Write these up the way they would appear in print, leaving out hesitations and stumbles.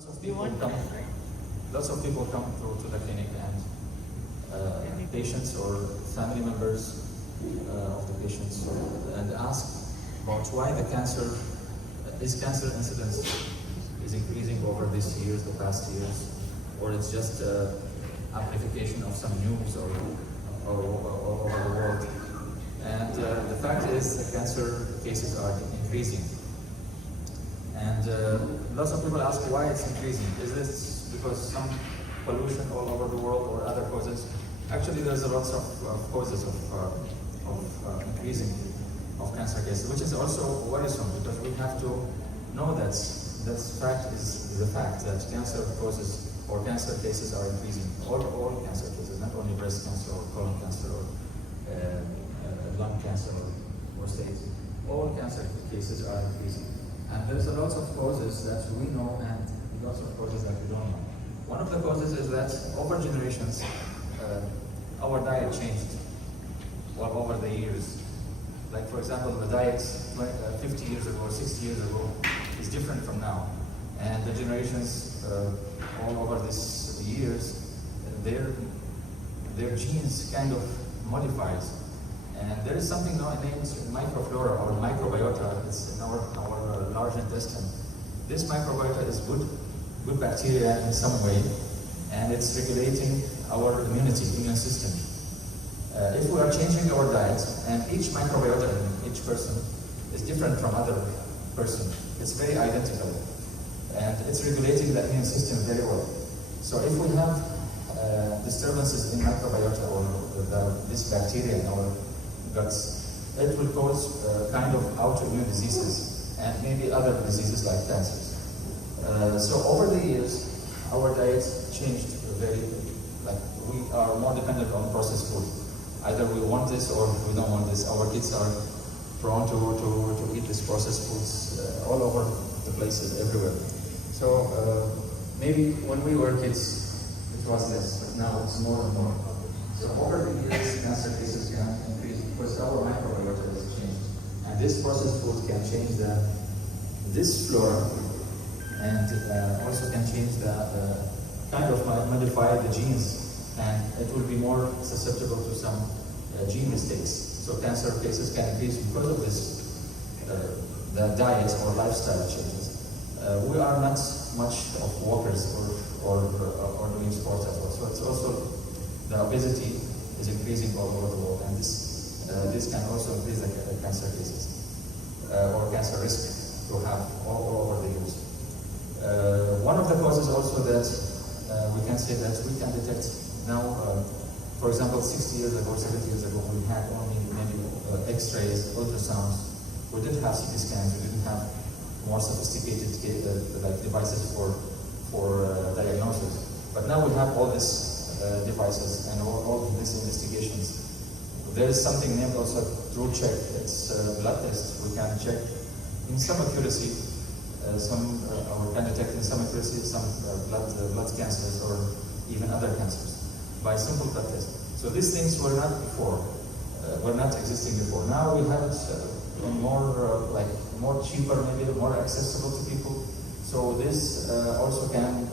Lots of people come. Lots of people come to the clinic, and patients or family members of the patients and ask about why the cancer incidence is increasing over these years, the past years, or it's just amplification of some news or over the world. And the fact is that cancer cases are increasing. And lots of people ask why it's increasing. Is this because some pollution all over the world or other causes? Actually, there's lots of causes of increasing of cancer cases, which is also worrisome because we have to know that fact is the fact that cancer causes or cancer cases are increasing. All cancer cases, not only breast cancer or colon cancer or lung cancer or stage. All cancer cases are increasing. And there's a lot of causes that we know and lots of causes that we don't know. One of the causes is that over generations, our diet changed over the years. Like for example, the diet 50 years ago or 60 years ago is different from now. And the generations all over these years, their genes kind of modifies. And there is something now named microflora or microbiota. It's in our large intestine. This microbiota is good bacteria in some way, and it's regulating our immune system. If we are changing our diet, and each microbiota in each person is different from other person, it's very identical, and it's regulating the immune system very well. So if we have disturbances in microbiota or this bacteria in our guts, it will cause kind of autoimmune diseases and maybe other diseases like cancers. So over the years, our diet changed we are more dependent on processed food. Either we want this or we don't want this. Our kids are prone to eat these processed foods all over the places, everywhere. So maybe when we were kids, it was less, but now it's more and more. So over the years, cancer cases can increase because our microbiota has changed. And this processed food can change this flora and also can change the kind of modify the genes. And it will be more susceptible to some gene mistakes. So cancer cases can increase because of this, the diet or lifestyle changes. We are not much of walkers or doing sports as well. So it's also the obesity is increasing all over the world, and this can also increase the cancer cases or cancer risk to have all over the years. One of the causes also that we can say that we can detect now, for example, 60 years ago, 70 years ago, we had only maybe X-rays, ultrasounds. We didn't have CT scans. We didn't have more sophisticated devices for diagnosis. But now we have all these devices and all these investigations. There is something named also through check. It's a blood test. We can check in some accuracy, or can detect in some accuracy some blood cancers or even other cancers by simple blood test. So these things were not before, were not existing before. Now we have it more cheaper, maybe more accessible to people. So this also can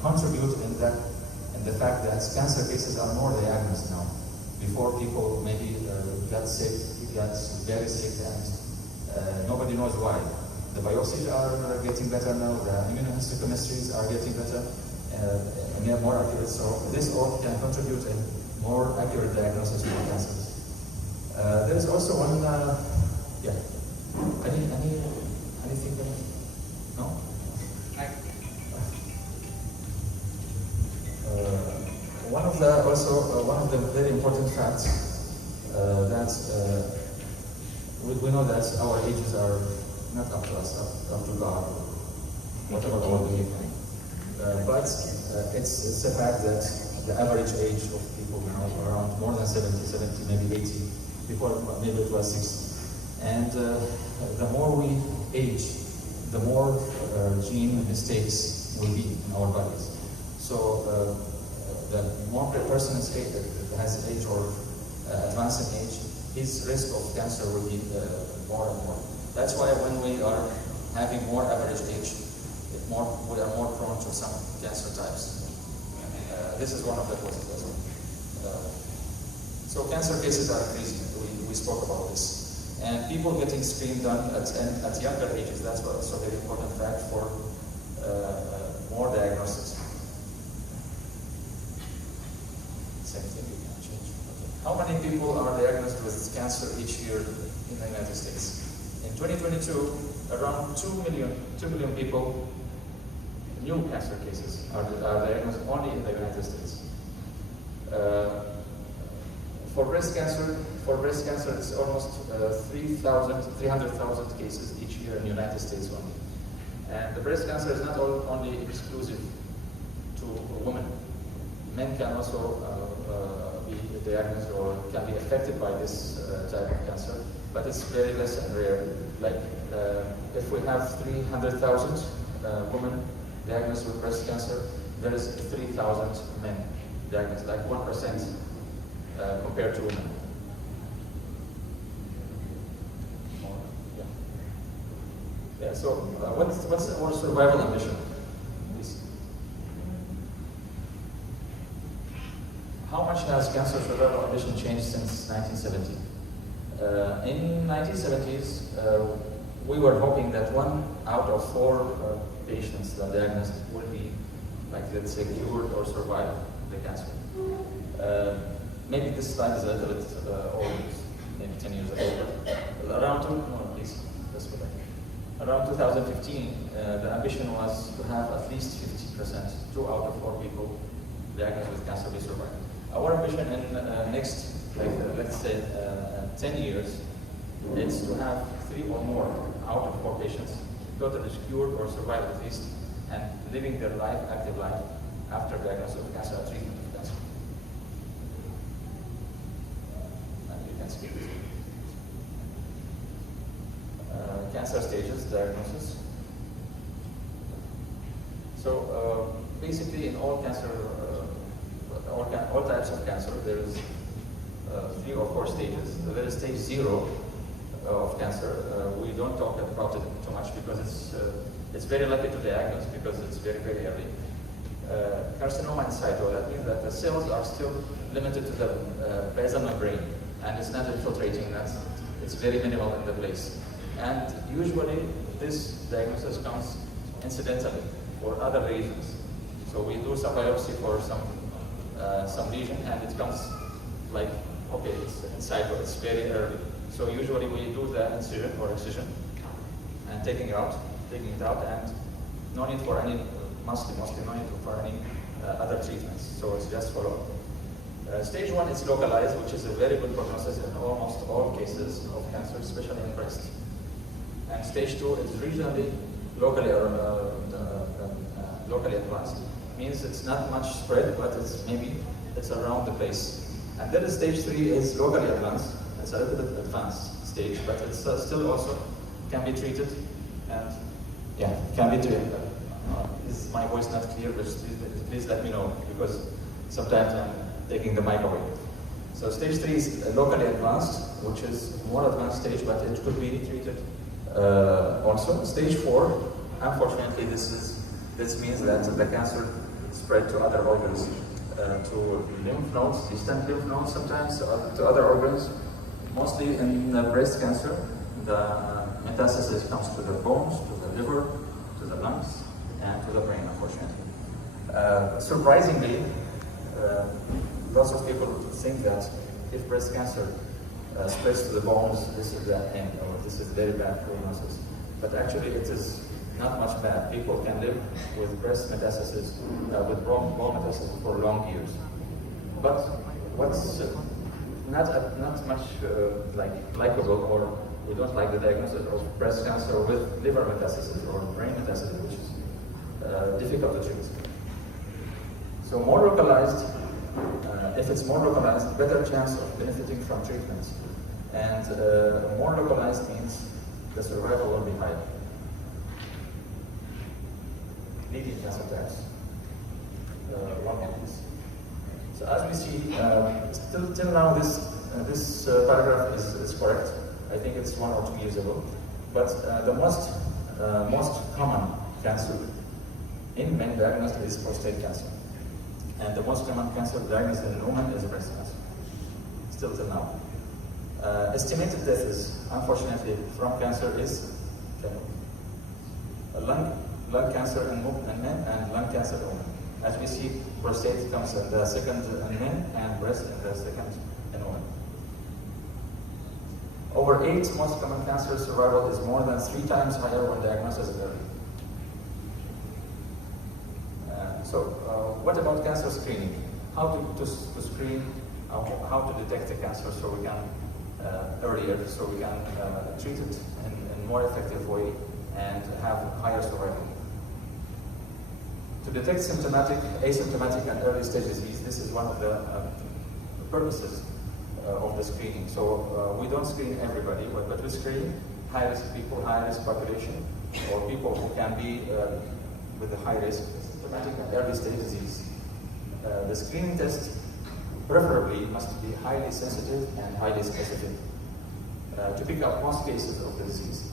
contribute in the fact that cancer cases are more diagnosed now. Before people maybe got sick, got very sick, and nobody knows why. The biopsies are getting better now. The immunohistochemistries are getting better. And they are more accurate, so this all can contribute in more accurate diagnosis for cancers. There is also one, anything? No? One of the very important facts that we know that our ages are not up to us, up to God, whatever God believe in. But it's a fact that the average age of people now is around more than 70, maybe 80. Before, maybe it was 60. And the more we age, the more gene mistakes will be in our bodies. So the more the person has age or advancing age, his risk of cancer will be more and more. That's why when we are having more average age, more this is one of the causes also. So cancer cases are increasing. We spoke about this. And people getting screened done at younger ages, that's also a very important fact for more diagnosis. Same thing, you can change. Okay. How many people are diagnosed with cancer each year in the United States? In 2022, around 2 million people, new cancer cases, are diagnosed only in the United States. For breast cancer, it's almost 300,000 cases each year in the United States only. And the breast cancer is not only exclusive to women. Men can also be diagnosed or can be affected by this type of cancer, but it's very less and rare. Like if we have 300,000 women diagnosed with breast cancer, there is 3,000 men diagnosed, like 1% compared to women. Yeah. So what's our survival ambition? How much has cancer survival ambition changed since 1970? In 1970s, we were hoping that 1 out of 4 patients that diagnosed would be, like, let's say, cured or survive the cancer. Maybe this slide is a little bit old, maybe 10 years ago. Around 2015, the ambition was to have at least 50%, 2 out of 4 people diagnosed with cancer will survive. Our ambition in next, let's say, 10 years, is to have 3 or more out of 4 patients totally cured or survive at least, and living their life, active life, after diagnosis of cancer or treatment of cancer. And you can skip this. Cancer stages, diagnosis. So basically, in all cancer, all types of cancer, there is 3 or 4 stages. There is stage 0 of cancer. We don't talk about it too much because it's very likely to diagnose because it's very, very early. Carcinoma in situ, that means that the cells are still limited to the basal membrane and it's not infiltrating, it's very minimal in the place. And usually this diagnosis comes incidentally for other reasons. So we do some biopsy for some lesion and it comes like, okay, it's inside, but it's very early. So usually we do the incision and taking it out, and no need for any, mostly no need for any other treatments. So it's just follow-up. Stage 1 is localized, which is a very good prognosis in almost all cases of cancer, especially in breast. And stage 2 is regionally, locally advanced. Means it's not much spread, but it's around the place. And then stage 3 is locally advanced. It's a little bit advanced stage, but it's still also can be treated, and yeah, can be treated. Is my voice not clear? Please let me know, because sometimes I'm taking the mic away. So stage 3 is locally advanced, which is more advanced stage, but it could be treated also. Stage 4, unfortunately, this means that the cancer spread to other organs, to lymph nodes, distant lymph nodes sometimes, to other organs. Mostly in breast cancer, the metastasis comes to the bones, to the liver, to the lungs, and to the brain, unfortunately. Surprisingly, lots of people think that if breast cancer spreads to the bones, this is the end, or this is very bad prognosis. But actually, it is not much bad. People can live with breast metastasis, with bone metastasis for long years. But what's not much likable, or we don't like the diagnosis of breast cancer with liver metastasis or brain metastasis, which is difficult to treat. So more localized, if it's more localized, better chance of benefiting from treatment. And more localized means the survival will be higher. Leading cancer types. One of these. So as we see, till now this paragraph is correct. I think it's 1 or 2 years ago. But the most common cancer in men diagnosed is prostate cancer. And the most common cancer diagnosed in Oman is breast cancer, still till now. Estimated deaths, unfortunately, from cancer is lung cancer in men and lung cancer in women. As we see, prostate comes in the second in men and breast in the second in women. Over 8 most common cancer survival is more than 3 times higher when diagnosed as early. What about cancer screening? How to screen, how to detect the cancer so we can earlier, so we can treat it in a more effective way and have higher survival. To detect symptomatic, asymptomatic, and early stage disease, this is one of the purposes of the screening. So we don't screen everybody, but we screen high-risk people, high-risk population, or people who can be with a high-risk symptomatic and early stage disease. The screening test preferably must be highly sensitive and highly specific to pick up most cases of the disease.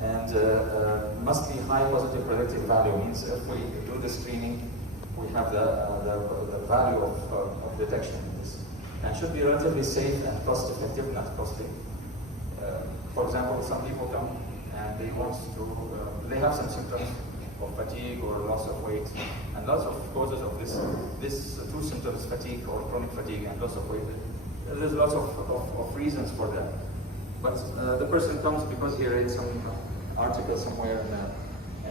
And must be high positive predictive value, means if we do the screening, we have the value of detection in this. And should be relatively safe and cost effective, not costly. For example, some people come and they have some symptoms of fatigue or loss of weight, and lots of causes of this two symptoms, fatigue or chronic fatigue and loss of weight. There's lots of reasons for that. But the person comes because he read some article somewhere in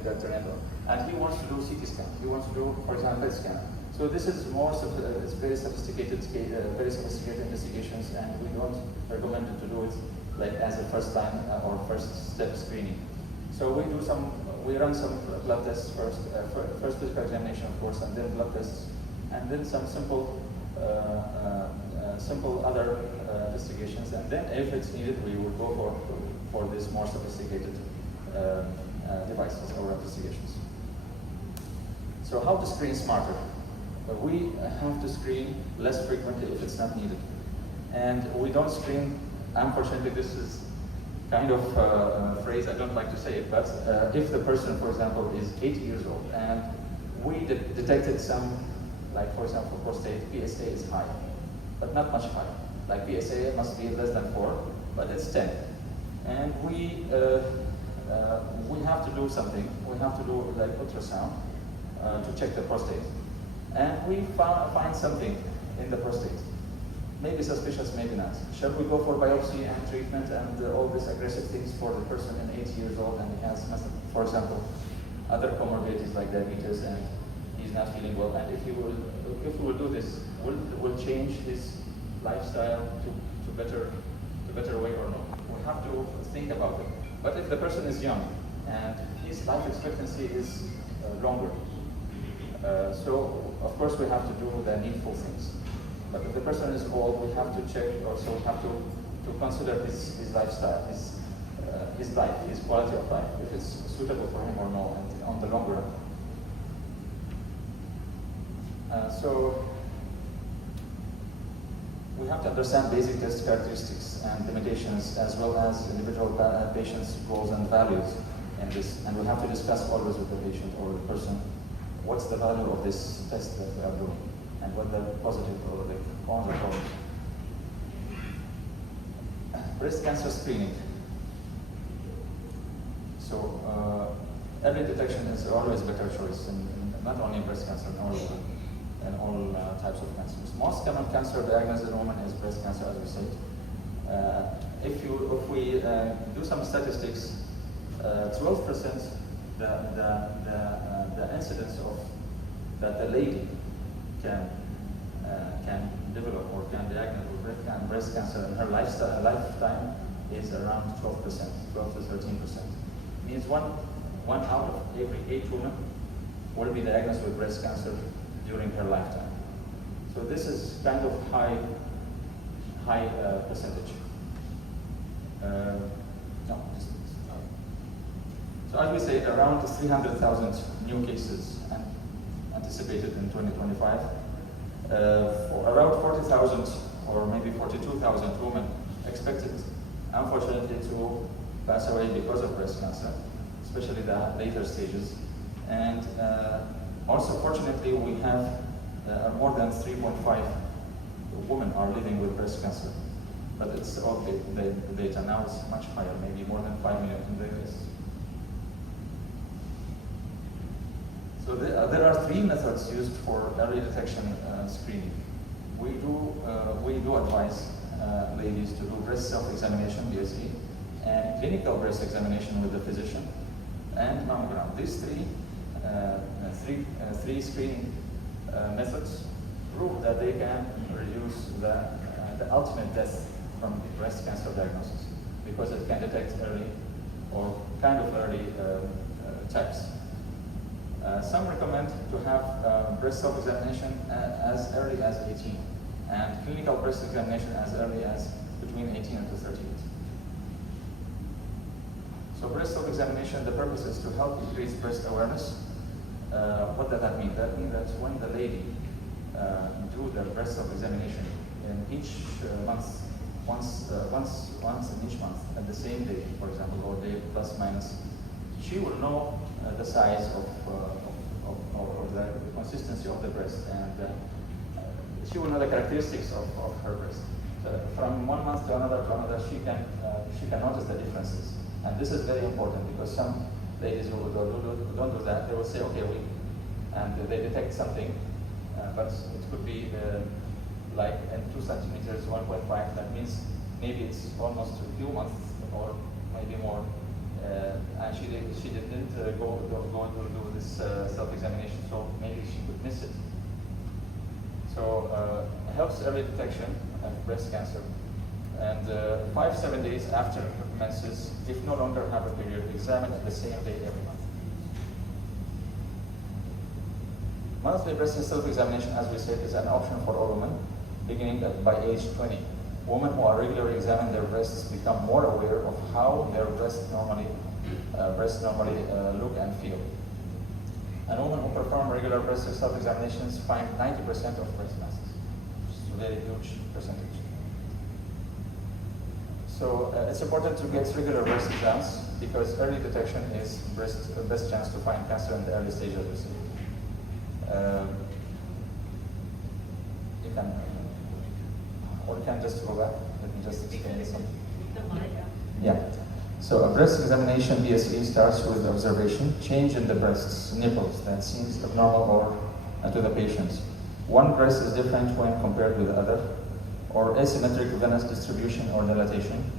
the internet, and he wants to do CT scan. He wants to do, for example, PET scan. So this is it's very sophisticated investigations, and we don't recommend to do it like as a first time or first step screening. So we run some blood tests first, first physical examination of course, and then blood tests, and then some simple other investigations, and then if it's needed, we will go for this more sophisticated devices or investigations. So how to screen smarter? We have to screen less frequently if it's not needed. And we don't screen, unfortunately this is kind of a phrase I don't like to say it, but if the person, for example, is 80 years old and we detected some, like for example prostate, PSA is high, but not much higher. Like PSA must be less than 4, but it's 10. And we have to do something. We have to do like ultrasound to check the prostate. And we find something in the prostate. Maybe suspicious, maybe not. Shall we go for biopsy and treatment and all these aggressive things for the person in 80 years old and he has, for example, other comorbidities like diabetes and he's not feeling well? And if we will do this, will change his lifestyle to better way or no? We have to think about it. But if the person is young and his life expectancy is longer, so of course we have to do the needful things. But if the person is old, we have to check, also have to consider his lifestyle, his life, his quality of life, if it's suitable for him or no, and on the longer run. So we have to understand basic test characteristics and limitations, as well as individual patients' goals and values in this. And we have to discuss always with the patient or the person, what's the value of this test that we are doing, and what the positive or the cons or problems. Breast cancer screening. So early detection is always a better choice, and not only in breast cancer, in all types of cancers. Most common cancer diagnosed in women is breast cancer, as we said. If we do some statistics, 12% the incidence of that the lady can develop or can diagnose with breast cancer in her lifetime is around 12%, 12 to 13%. Means one out of every 8 women will be diagnosed with breast cancer during her lifetime. So this is kind of high percentage. So as we said, around 300,000 new cases anticipated in 2025. For around 40,000 or maybe 42,000 women expected, unfortunately, to pass away because of breast cancer, especially the later stages. And also, fortunately, we have more than 3.5 women are living with breast cancer. But it's all the data now is much higher, maybe more than 5 million in the US. So there are 3 methods used for early detection screening. We do advise ladies to do breast self-examination, BSE, and clinical breast examination with the physician, and mammogram. These three screening methods prove that they can reduce the ultimate death from breast cancer diagnosis, because it can detect early or kind of early types. Some recommend to have breast self-examination as early as 18, and clinical breast examination as early as between 18 and 38. So breast self-examination, the purpose is to help increase breast awareness. What does that mean? That means that when the lady do the breast self-examination in each month, once in each month, at the same day, for example, or day plus minus, she will know the size of the consistency of the breast, and she will know the characteristics of her breast. From 1 month to another, she can notice the differences, and this is very important, because some ladies who don't do that, they will say, okay, and they detect something, but it could be like in 2 centimeters, 1.5. That means maybe it's almost a few months or maybe more. And she didn't go to do this self-examination, so maybe she could miss it. So it helps early detection of breast cancer. And 5-7 days after menses, if no longer have a period, examine at the same day every month. Monthly breast self-examination, as we said, is an option for all women, beginning by age 20. Women who are regularly examine their breasts become more aware of how their breasts normally look and feel. And women who perform regular breast self-examinations find 90% of breast masses, which is a very huge percentage. So it's important to get regular breast exams, because early detection is the best chance to find cancer in the early stage of disease. You can just go back. Let me just explain something. Yeah. So a breast examination, BSE, starts with observation, change in the breast's nipples that seems abnormal or to the patient. One breast is different when compared with the other, or asymmetric venous distribution or dilatation.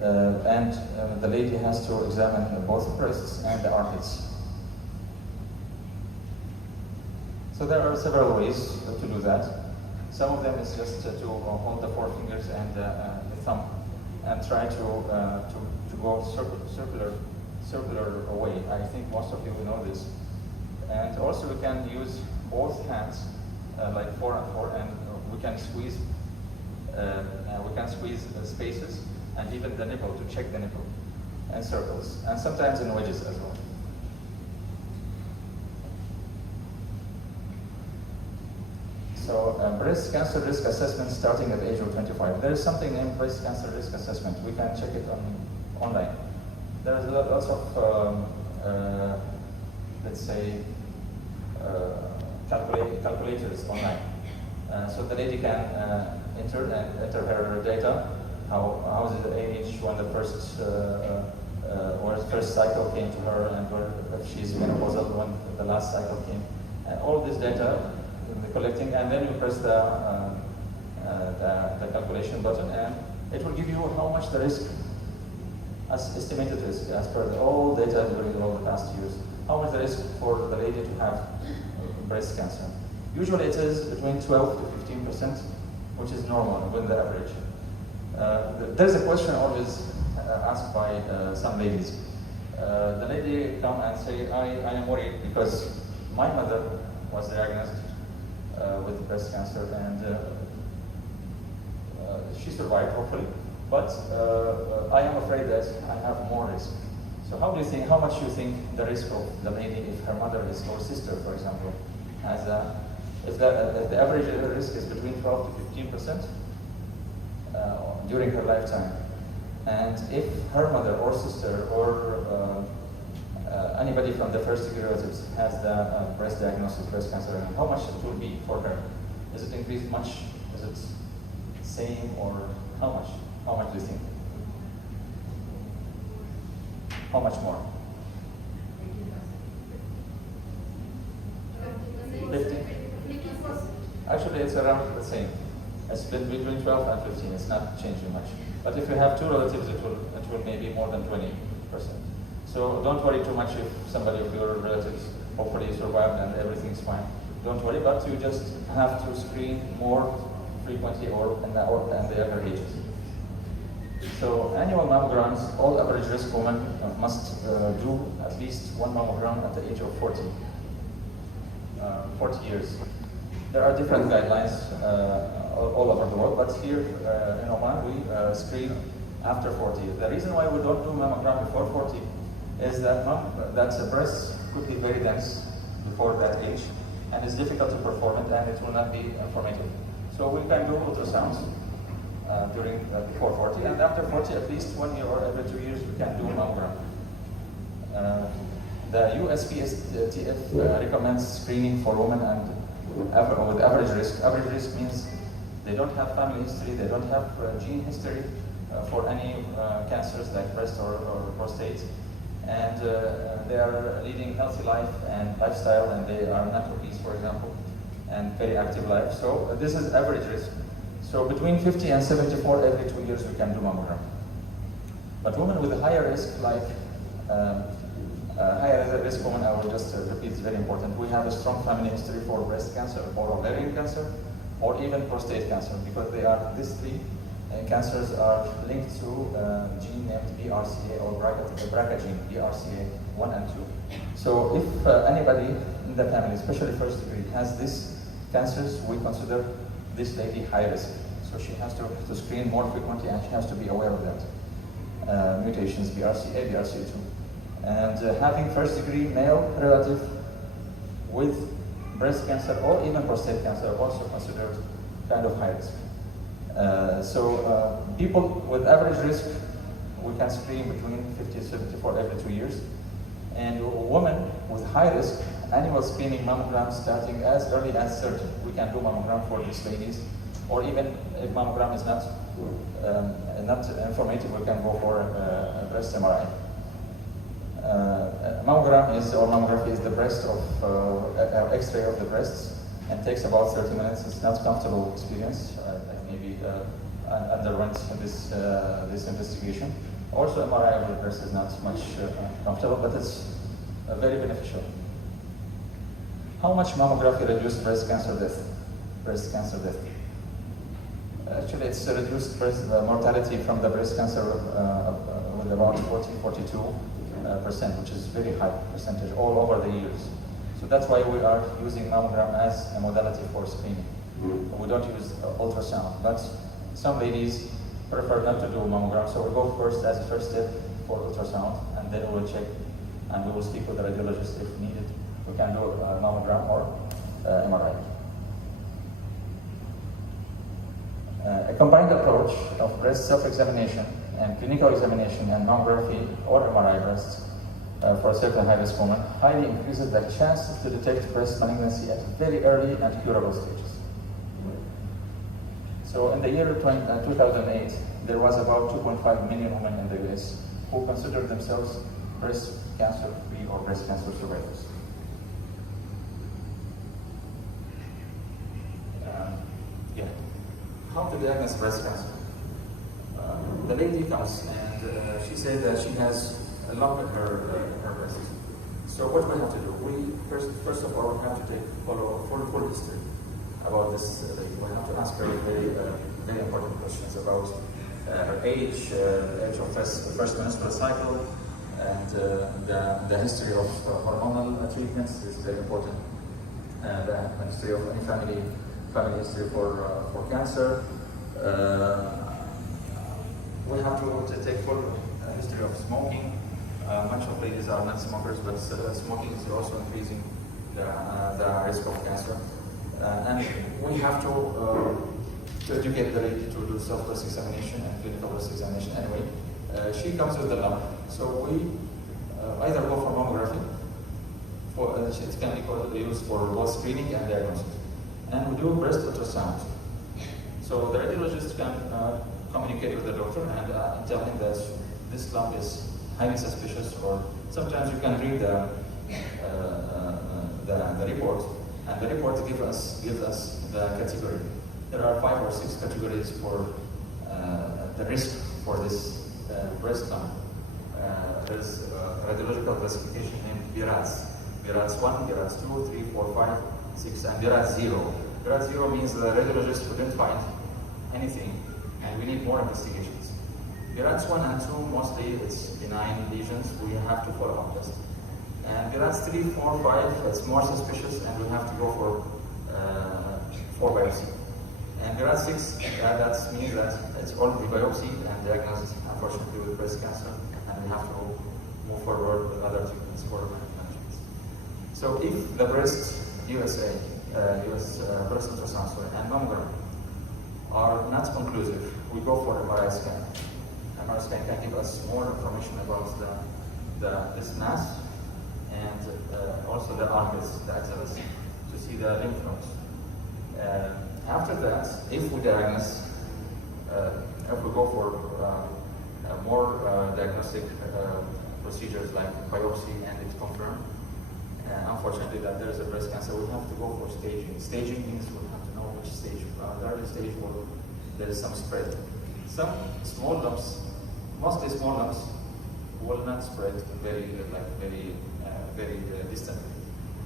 And the lady has to examine both breasts and the armpits. So there are several ways to do that. Some of them is just to hold the 4 fingers and the thumb and try to go circular way. I think most of you know this. And also we can use both hands, like 4 and 4, and we can squeeze spaces and even the nipple to check the nipple, and circles, and sometimes in wedges as well. So breast cancer risk assessment starting at the age of 25. There is something named breast cancer risk assessment. We can check it online. There is lots of, let's say, calculators online. So the lady can enter her data. How is the age when the first cycle came to her, and if she's menopausal when the last cycle came, and all this data collecting, and then you press the calculation button, and it will give you how much the risk, as estimated risk, as per all data during all the past years, how much the risk for the lady to have breast cancer. Usually it is between 12 to 15%, which is normal, within the average. There's a question always asked by some ladies. The lady come and say, I am worried because my mother was diagnosed with breast cancer, and she survived, hopefully, but I am afraid that I have more risk. So how much do you think the risk of the lady, if her mother is, or sister, for example, has if the average risk is between 12 to 15% during her lifetime, and if her mother or sister or anybody from the first degree relatives has the breast diagnosis, breast cancer, and how much it will be for her? Is it increased much? Is it same, or how much? How much do you think? How much more? 50? Actually, it's around the same. It's been between 12 and 15. It's not changing much. But if you have two relatives, it will maybe more than 20%. So don't worry too much if somebody of your relatives hopefully survived and everything's fine. Don't worry, but you just have to screen more frequently or in the younger ages. So annual mammograms, all average risk women must do at least one mammogram at the age of 40 years. There are different guidelines all over the world, but here in Oman we screen after 40. The reason why we don't do mammogram before 40 is that the breast could be very dense before that age, and it's difficult to perform it, and it will not be informative. So we can do ultrasounds before 40, and after 40, at least 1 year or every 2 years, we can do mammogram. The USPSTF recommends screening for women and with average risk. Average risk means they don't have family history, they don't have gene history for any cancers like breast or prostate, and they are leading healthy life and lifestyle, and they are not obese, for example, and very active life. So this is average risk. So between 50 and 74 every 2 years we can do mammogram. But women with a higher risk, like higher risk women, I will just repeat, it's very important. We have a strong family history for breast cancer or ovarian cancer or even prostate cancer, because these three cancers are linked to a gene named BRCA or BRCA gene, BRCA1 and 2. So if anybody in the family, especially first degree, has these cancers, we consider this lady high risk. So she has to screen more frequently, and she has to be aware of that. Mutations, BRCA, BRCA2. And having first degree male relative with breast cancer or even prostate cancer are also considered kind of high risk. People with average risk, we can screen between 50 and 74 every 2 years. And women with high risk, annual screening mammogram starting as early as 30. We can do mammogram for these ladies, or even if mammogram is not informative, we can go for a breast MRI. Mammography is the breast of X-ray of the breasts, and takes about 30 minutes. It's not a comfortable experience. I maybe underwent this investigation. Also, MRI of the breast is not much comfortable, but it's very beneficial. How much mammography reduced breast cancer death? Actually, it's reduced mortality from the breast cancer with about 42%, which is very high percentage all over the years. So that's why we are using mammogram as a modality for screening. We don't use ultrasound, but some ladies prefer not to do mammogram, so we go first as a first step for ultrasound, and then we will check, and we will speak with the radiologist if needed. We can do mammogram or MRI. A combined approach of breast self-examination and clinical examination and mammography or MRI breasts for certain high-risk women highly increases the chances to detect breast malignancy at very early and curable stages. So in the year 2008, there was about 2.5 million women in the US who considered themselves breast cancer-free or breast cancer survivors. How to diagnose breast cancer? The lady comes and she said that she has a lump in her breast. So what we have to do? We first of all have to follow full history about this lady. We have to ask her very important questions about her age, the age of first menstrual cycle, and the history of hormonal treatments is very important. The history of any family history for cancer. We have to take full history of smoking. Much of ladies are not smokers, but smoking is also increasing the risk of cancer. And we have to educate the lady to do self-breast examination and clinical breast examination. Anyway, she comes with the lump, so we either go for mammography, it can be used for both screening and diagnosis. And we do breast ultrasound. So the radiologist can communicate with the doctor and tell him that this lump is highly suspicious, or sometimes you can read the report, and the report gives us the category. There are 5 or 6 categories for the risk for this breast lump. There's a radiological classification named BIRADS. BIRADS 1, BIRADS 2, 3, 4, 5, 6, and BIRADS 0. BIRADS 0 means the radiologist couldn't find anything, and we need more investigations. BIRADS 1 and 2, mostly it's benign lesions, we have to follow up test. And BIRADS 3, 4, 5, it's more suspicious, and we have to go for biopsy. And BIRADS 6, that means that it's already biopsy and diagnosed, unfortunately, with breast cancer, and we have to move forward with other treatments for management. So if the breast US breast ultrasound and mammogram are not conclusive, we go for MRI scan. MRI scan can give us more information about this mass and also the armpits, the axils, to see the lymph nodes. After that, if we diagnose, if we go for more diagnostic procedures like biopsy and it's confirmed, unfortunately that there is a breast cancer, we have to go for staging. Staging means we have to know which stage. The early stage where there is some spread. Some small lumps, mostly small lumps, will not spread very distantly.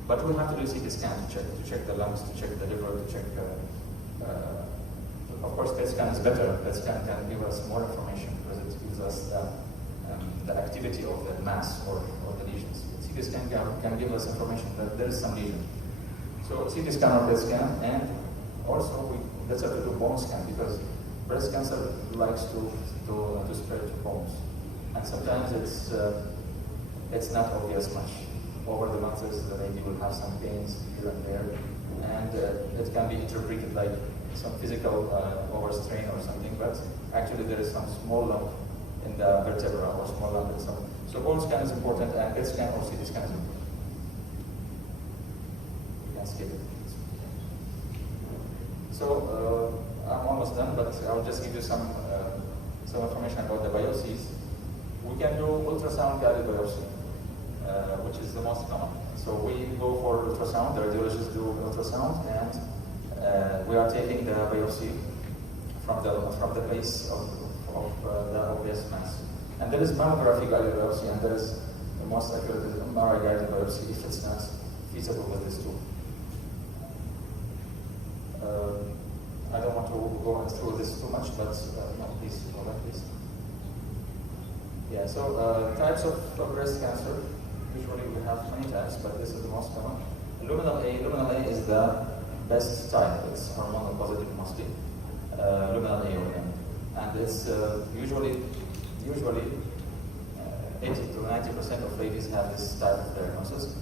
But we have to do CT scan to check the lungs, to check the liver, to check. Of course, PET scan is better. PET scan can give us more information because it gives us the activity of the mass or the lesions. CT scan can give us information that there is some lesion. So CT scan or PET scan, and also that's have to do bone scan because breast cancer likes to spread to bones, and sometimes it's not obvious much. Over the months, the lady will have some pains here and there, and it can be interpreted like some physical overstrain or something, but actually there is some small lump in the vertebra or small lump in some. So bone scan is important, and PET scan or CT scan is important. You can skip it. So I'm almost done, but I'll just give you some information about the biopsies. We can do ultrasound guided biopsy, which is the most common. So we go for ultrasound, the radiologists do ultrasound, and we are taking the biopsy from the base of the obvious mass. And there is mammography guided biopsy, and there is the most accurate is MRI guided biopsy if it's not feasible with this tool. I don't want to go through this too much, but no, please go back, please. Yeah, so types of breast cancer. Usually we have many types, but this is the most common. Luminal A. Luminal A is the best type. It's hormonal positive mostly. Luminal A or M. And it's usually 80 to 90% of ladies have this type of diagnosis.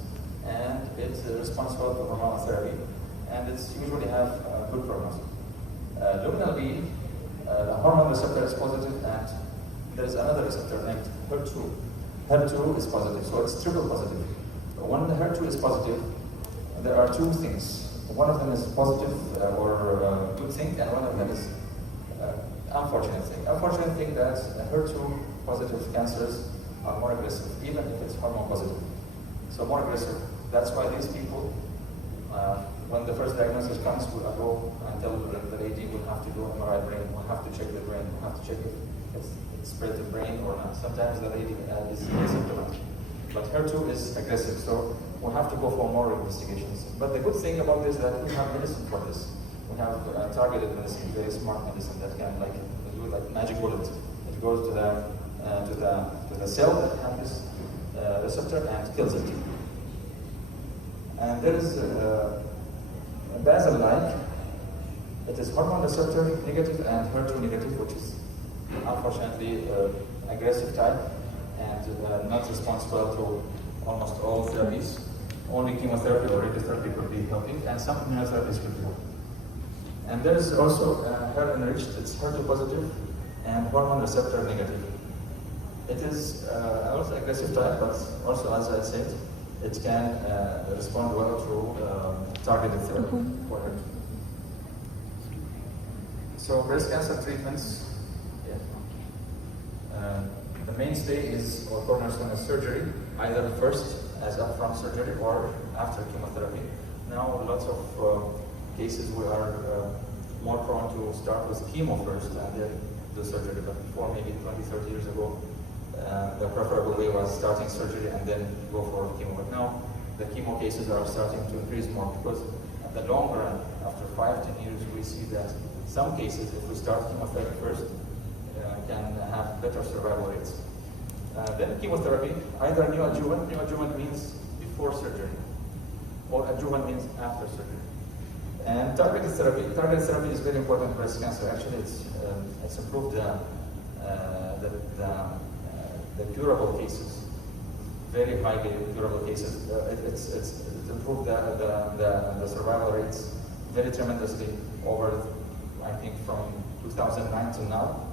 And it's responsible for hormonal therapy. And it's usually have good prognosis. Luminal B, the hormone receptor is positive, and there is another receptor named HER2. HER2 is positive, so it's triple positive. When the HER2 is positive, there are two things. One of them is positive or good thing, and one of them is unfortunate thing. Unfortunate thing that HER2 positive cancers are more aggressive, even if it's hormone positive. So more aggressive. That's why these people, when the first diagnosis comes, we'll go and tell the lady we'll have to do MRI brain, we'll have to check the brain, we'll have to check if it's spread the brain or not. Sometimes the lady is asymptomatic. But HER2 is aggressive, so we'll have to go for more investigations. But the good thing about this is that we have medicine for this. We have targeted medicine, very smart medicine that can do like magic bullet. It goes to the cell that has this receptor and kills it. And there is basal-like. It is hormone receptor negative and HER2 negative, which is unfortunately aggressive type and not responsible to almost all therapies. Only chemotherapy or radiotherapy could be helping, and some immunotherapies could be helping. And there is also HER enriched, it's HER2 positive and hormone receptor negative. It is also aggressive type, but also, as I said, it can respond well to targeted therapy. So breast cancer treatments, the mainstay is, or cornerstone, is surgery, either first as upfront surgery or after chemotherapy. Now, lots of cases we are more prone to start with chemo first and then do surgery. But before, maybe 20, 30 years ago, the preferable way was starting surgery and then go for chemo. But now, the chemo cases are starting to increase more because at the long run, after 5-10 years, we see that some cases, if we start chemotherapy first, can have better survival rates. Then chemotherapy, either neoadjuvant means before surgery, or adjuvant means after surgery. And targeted therapy is very important in breast cancer. Actually, it's improved the curable cases, very high curable cases. It's improved the survival rates very tremendously over, I think, from 2009 to now,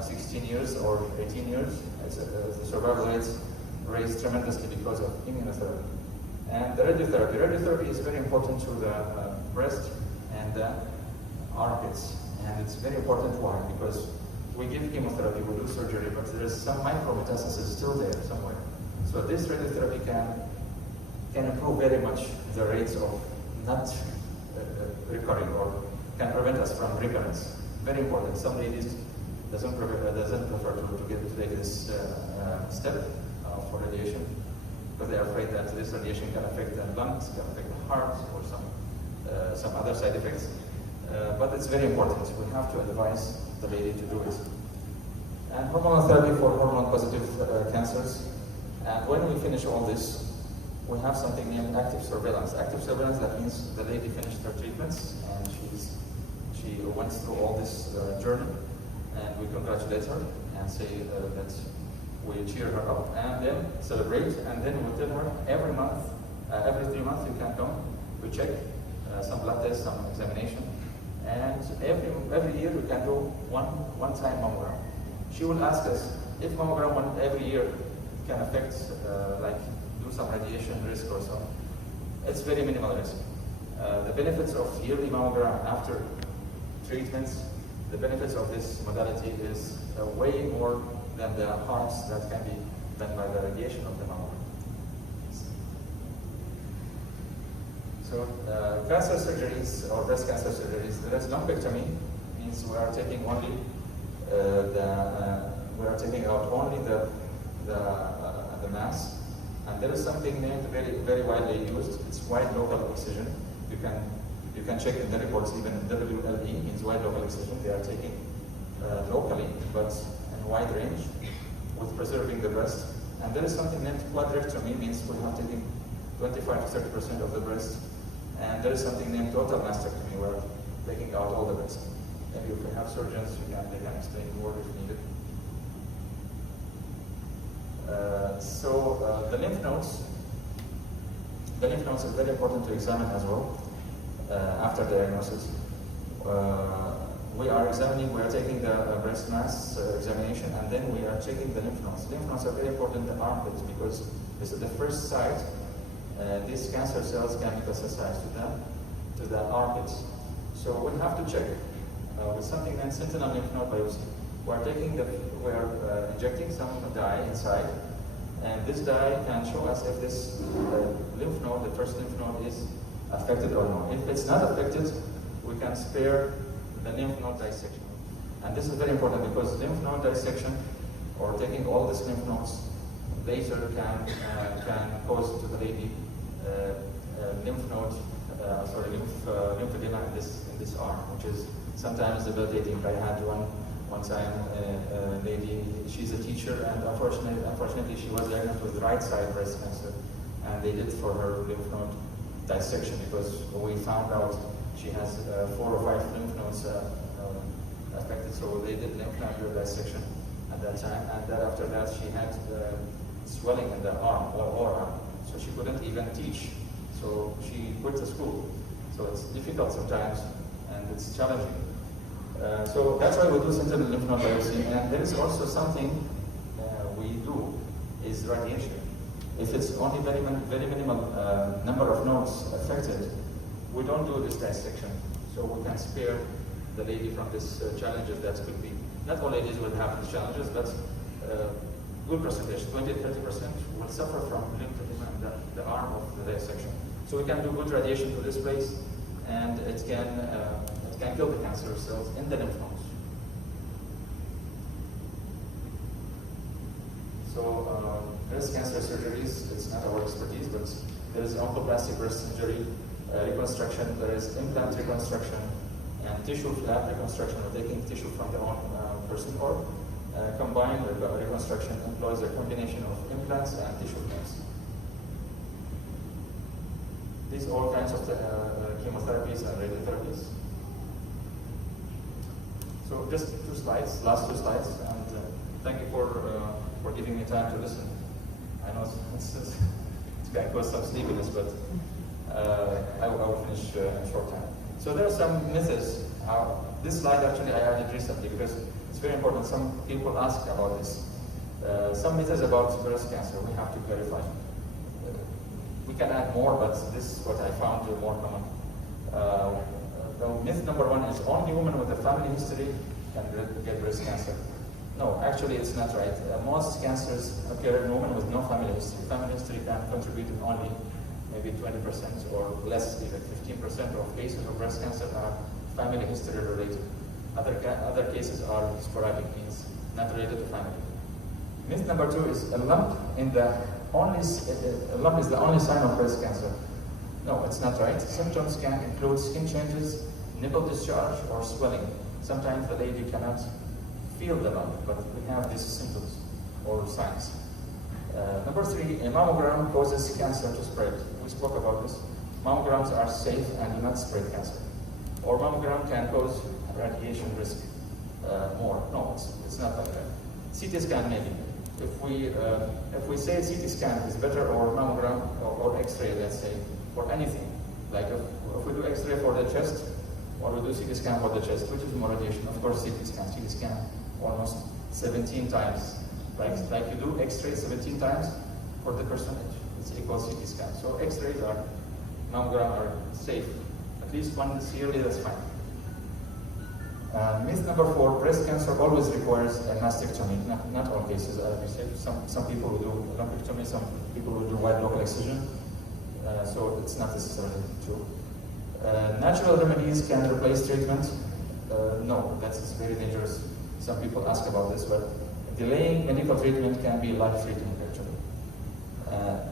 16 years or 18 years. The survival rates raised tremendously because of immunotherapy. And the radiotherapy is very important to the breast and the armpits. And it's very important. Why? Because we give chemotherapy, we do surgery, but there is some micrometastasis still there somewhere. So this radiotherapy can improve very much the rates of not recurring, or can prevent us from recurrence. Very important. Some ladies doesn't prefer to take this step for radiation because they are afraid that this radiation can affect the lungs, can affect the heart, or some other side effects. But it's very important. We have to advise the lady to do it. And hormonal therapy for hormone-positive cancers. And when we finish all this, we have something named active surveillance. Active surveillance, that means the lady finished her treatments and she went through all this journey, and we congratulate her and say that we cheer her up and then celebrate, and then we tell her every month, every 3 months you can come, we check some blood tests, some examination, and every year we can do one-time mammogram. She will ask us if mammogram every year can affect, like do some radiation risk or so. It's very minimal risk. The benefits of yearly mammogram after treatments, the benefits of this modality is way more than the harms that can be done by the radiation of the mammogram. So cancer surgeries or breast cancer surgeries, there is lumpectomy, means we are taking only we are taking out only the mass, and there is something named very widely used. It's wide local excision. You can check in the reports, even WLE means wide local excision. They are taking locally, but in wide range, with preserving the breast. And there is something named quadrectomy, means we have taken 25 to 30% of the breast. And there is something named total mastectomy, where taking out all the breast. Maybe if we have surgeons, they can explain more if needed. The lymph nodes. The lymph nodes is very important to examine as well after diagnosis. We are taking the breast mass examination, and then we are checking the lymph nodes. Lymph nodes are very important in the armpits because this is the first site these cancer cells can metastasize to the armpits. So we have to check with something named sentinel lymph node biopsy. We are injecting some dye inside, and this dye can show us if this lymph node, the first lymph node, is affected or not. If it's not affected, we can spare the lymph node dissection. And this is very important because lymph node dissection, or taking all these lymph nodes, later can cause to the lady lymphedema in this arm, which is sometimes debilitating. I had one time a lady, she's a teacher, and unfortunately she was diagnosed with right side breast cancer, and they did for her lymph node dissection because we found out she has 4 or 5 lymph nodes affected, so they did lymph node dissection at that time, and then after that she had swelling in the arm or arm, so she couldn't even teach. So she quit the school. So it's difficult sometimes, and it's challenging. So that's why we do sentinel lymph node biopsy. And there is also something we is radiation. If it's only very minimal number of nodes affected, we don't do this dissection. So we can spare the lady from this challenges that could be. Not all ladies will have these challenges, but good percentage, 20-30% will suffer from lymphedema in the arm of the dissection. So we can do good radiation to this place, and it can kill the cancer cells in the lymph nodes. So breast cancer surgeries, it's not our expertise, but there is oncoplastic breast injury reconstruction, there is implant reconstruction, and tissue flap reconstruction, or taking tissue from the own person orb. Combined reconstruction employs a combination of implants and tissue flaps. These are all kinds of chemotherapies and radiotherapies. So just 2 slides, last 2 slides, and thank you for giving me time to listen. I know it's going to cause some sleepiness, but I will finish in a short time. So there are some myths. This slide actually I added recently because it's very important. Some people ask about this. Some myths about breast cancer we have to clarify. We can add more, but this is what I found more common. The myth number 1 is only women with a family history can get breast cancer. No, actually it's not right. Most cancers occur in women with no family history. Family history can contribute in only maybe 20% or less, even 15% of cases of breast cancer are family history related. Other cases are sporadic, means not related to family. Myth number 2 is a lump is the only sign of breast cancer. No, it's not right. Symptoms can include skin changes, nipple discharge, or swelling. Sometimes the lady cannot feel the lump, but we have these symptoms or signs. Number 3, a mammogram causes cancer to spread. We spoke about this. Mammograms are safe and do not spread cancer. Or mammogram can cause radiation risk more. No, it's not like that. CT scan maybe. If we say CT scan is better, or mammogram, or X-ray, let's say, for anything, like if we do X-ray for the chest, or we do CT scan for the chest, which is more radiation? Of course, CT scan almost 17 times. Like you do X-ray 17 times for the percentage. It's equal CT scan. So X-rays mammogram are safe. At least once yearly, that's fine. Myth number 4, breast cancer always requires a mastectomy. Not all cases, as we said. Some people will do lumpectomy, some people will do wide local excision. So it's not necessarily true. Natural remedies can replace treatment. No, that's very dangerous. Some people ask about this, but delaying medical treatment can be life-threatening actually.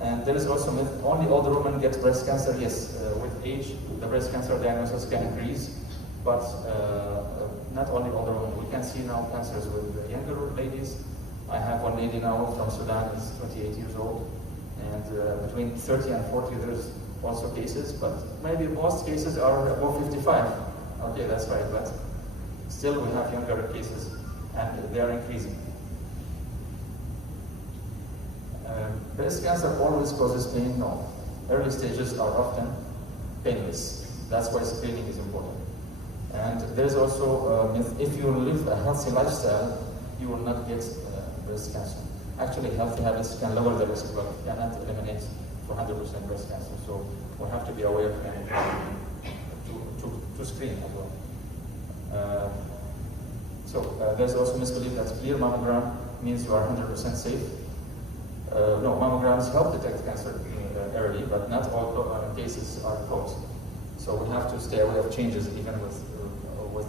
And there is also myth, only older women get breast cancer. Yes, with age, the breast cancer diagnosis can increase, but not only older women. We can see now cancers with younger ladies. I have one lady now from Sudan, is 28 years old, and between 30 and 40 there's also cases, but maybe most cases are above 55. Okay, that's right, but still we have younger cases, and they are increasing. Breast cancer always causes pain? No. Early stages are often painless. That's why screening is important. And there's also a myth, if you live a healthy lifestyle, you will not get breast cancer. Actually, healthy habits can lower the risk, but cannot eliminate 100% breast cancer. So we have to be aware and to screen as well. There's also misbelief that clear mammogram means you are 100% safe. No, mammograms help detect cancer early, but not all cases are caused. So we have to stay away of changes even with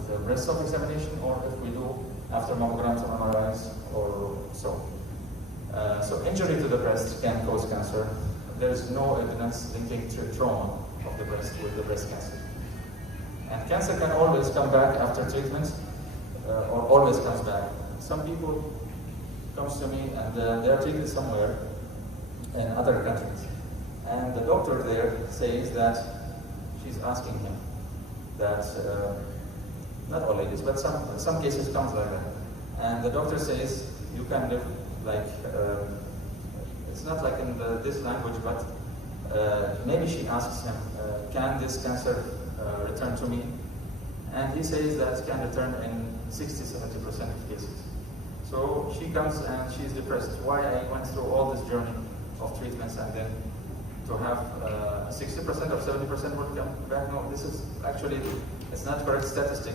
the breast self-examination, or if we do after mammograms or MRIs or so. So injury to the breast can cause cancer. There is no evidence linking to trauma of the breast with the breast cancer. And cancer can always come back after treatment, or always comes back. Some people comes to me and they are treated somewhere in other countries. And the doctor there says that she's asking him that, not all ladies, but some cases comes like that. And the doctor says, you can live like, it's not like in this language, but maybe she asks him, can this cancer return to me? And he says that it can return in 60-70% of cases. So she comes and she's depressed. Why I went through all this journey of treatments and then to have 60% or 70% would come back? No, this is actually, it's not correct statistic.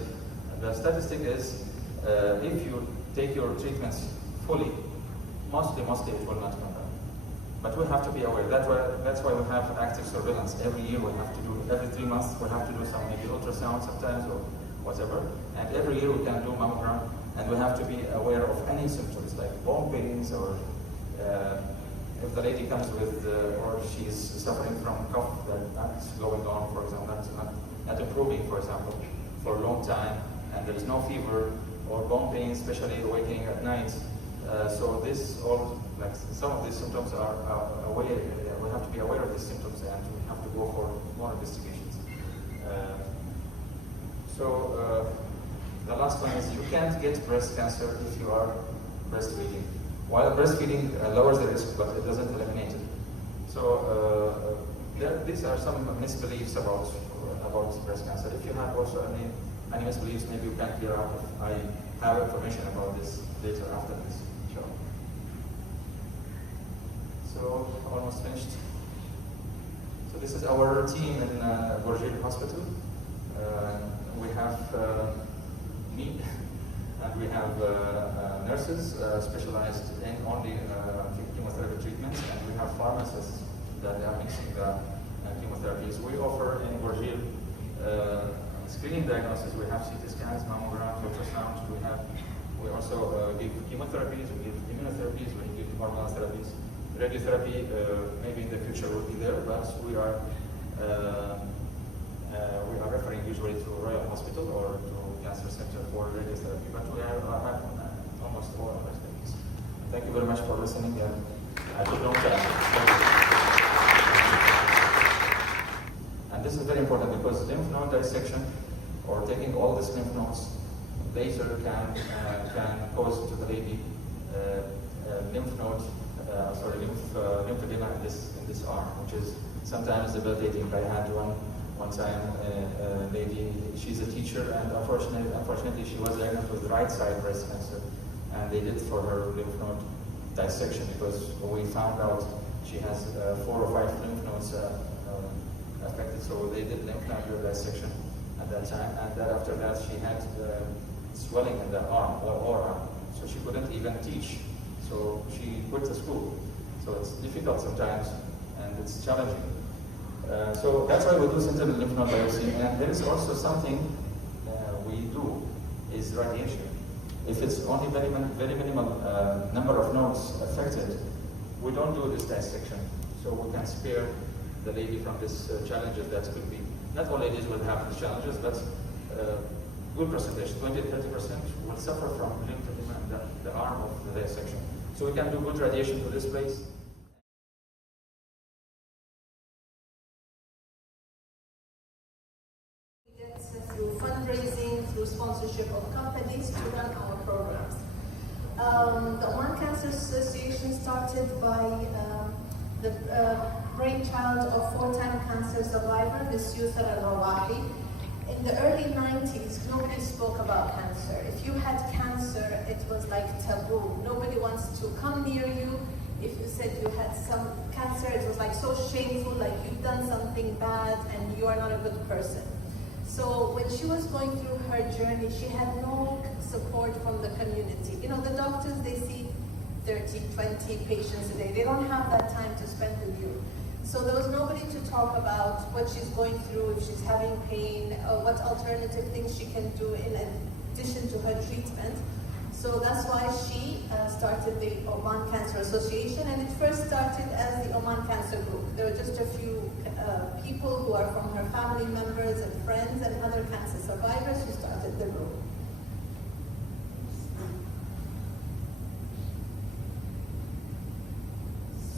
The statistic is if you take your treatments fully, mostly it will not come back. But we have to be aware. That's why we have active surveillance. Every year we have to do, every 3 months we have to do some maybe ultrasound sometimes or whatever. And every year we can do mammogram. And we have to be aware of any symptoms like bone pains or if the lady comes with or she's suffering from cough that's going on, for example, not improving, for example, for a long time, and there is no fever or bone pain, especially awakening at night. So this all, like some of these symptoms are aware. We have to be aware of these symptoms and we have to go for more investigations. The last one is you can't get breast cancer if you are breastfeeding. While breastfeeding lowers the risk, but it doesn't eliminate it. So these are some misbeliefs about breast cancer. If you have also any misbeliefs, maybe you can clear up. I have information about this later after this show. So almost finished. So this is our team in Burjeel Hospital. We have me, and we have nurses specialized in only chemotherapy treatments, and we have pharmacists that are mixing the chemotherapies. We offer in Burjeel screening diagnosis. We have CT scans, mammograms, ultrasounds. We also give chemotherapies, we give immunotherapies, we give hormonal therapies. Radiotherapy maybe in the future will be there, but we are referring usually to Royal Hospital or to Cancer Center for radiotherapy, but we are almost all other things. Thank you very much for listening, and I took long time. And this is very important because lymph node dissection or taking all these lymph nodes later can cause to the lady lymphedema in this arm, which is sometimes debilitating. I had one time lady, she's a teacher, and unfortunately she was diagnosed with right side breast cancer, and they did for her lymph node dissection because we found out she has 4 or 5 lymph nodes affected, so they did lymph node dissection at that time, and then after that she had swelling in the arm or arm, so she couldn't even teach, so she quit the school. So it's difficult sometimes and it's challenging. So that's why we do sentinel lymph node biopsy, and there is also something we do is radiation. If it's only very minimal number of nodes affected, we don't do this dissection, so we can spare the lady from these challenges that could be. Not all ladies will have these challenges, but good percentage, 20-30% will suffer from lymphedema in the arm of the dissection. So we can do good radiation to this place. Through fundraising, through sponsorship of companies to run our programs. The Oman Cancer Association started by the brainchild of 4-time cancer survivor, Ms. Yusra al-Rawahi. In the early 90s, nobody spoke about cancer. If you had cancer, it was like taboo. Nobody wants to come near you. If you said you had some cancer, it was like so shameful, like you've done something bad and you are not a good person. So when she was going through her journey, she had no support from the community. You know, the doctors, they see 30, 20 patients a day. They don't have that time to spend with you. So there was nobody to talk about what she's going through, if she's having pain, what alternative things she can do in addition to her treatment. So that's why she started the Oman Cancer Association, and it first started as the Oman Cancer Group. There were just a few people who are from her family members and friends and other cancer survivors who started the group.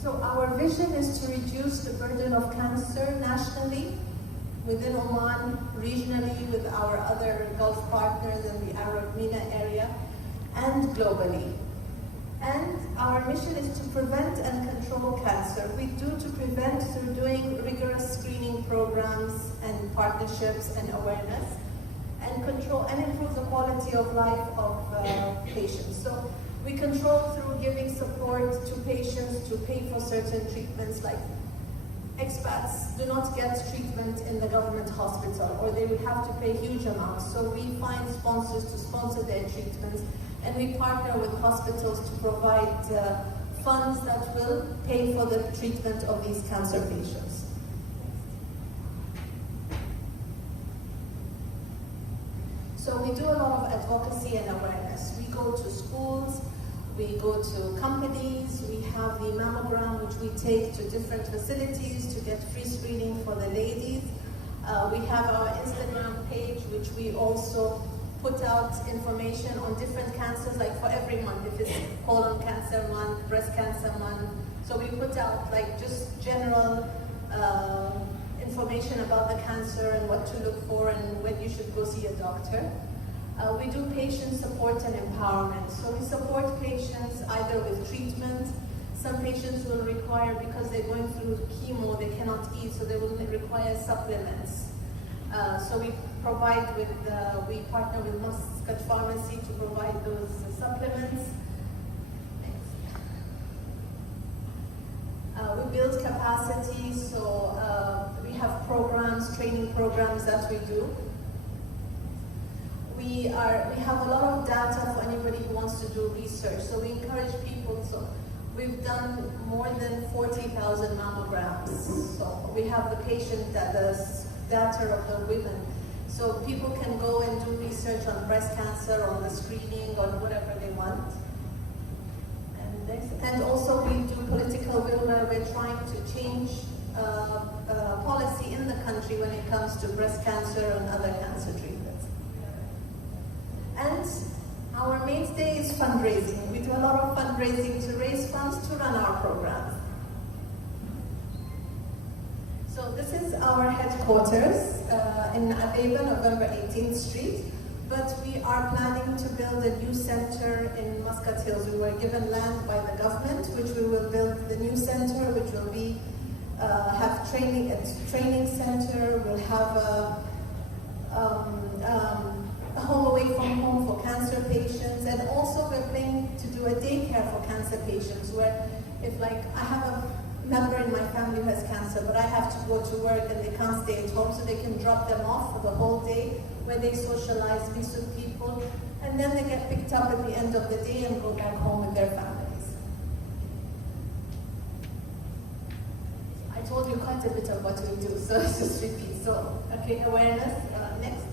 So our vision is to reduce the burden of cancer nationally, within Oman, regionally with our other Gulf partners in the Arab MENA area, and globally. And our mission is to prevent and control cancer. We do to prevent through doing rigorous screening programs and partnerships and awareness, and control and improve the quality of life of patients. So We control through giving support to patients to pay for certain treatments, like expats do not get treatment in the government hospital, or they would have to pay huge amounts. So we find sponsors to sponsor their treatments, and we partner with hospitals to provide funds that will pay for the treatment of these cancer patients. So we do a lot of advocacy and awareness. We go to schools, we go to companies, we have the mammogram which we take to different facilities to get free screening for the ladies. We have our Instagram page which we also put out information on different cancers, like for every month, if it's colon cancer month, breast cancer month. So we put out like just general information about the cancer and what to look for and when you should go see a doctor. We do patient support and empowerment. So we support patients either with treatment. Some patients will require, because they're going through chemo, they cannot eat, so they will require supplements. So we provide with, we partner with Muscat pharmacy to provide those supplements. We build capacity, so we have programs, training programs that we do. We have a lot of data for anybody who wants to do research, so we encourage people. So we've done more than 40,000 mammograms. So we have the patient data of the women. So people can go and do research on breast cancer, on the screening, on whatever they want. And also we do political will, where we're trying to change policy in the country when it comes to breast cancer and other cancer treatments. And our mainstay is fundraising. We do a lot of fundraising to raise funds to run our programs. So this is our headquarters in Abeba, November 18th Street. But we are planning to build a new center in Muscat Hills. We were given land by the government, which we will build the new center, which will be have training center. We'll have a home away from home for cancer patients, and also we're planning to do a daycare for cancer patients, where if like I have a member in my family who has cancer, but I have to go to work and they can't stay at home, so they can drop them off for the whole day, where they socialize, meet with people, and then they get picked up at the end of the day and go back home with their families. I told you quite a bit of what we do, so let's just repeat. So, okay, awareness, next.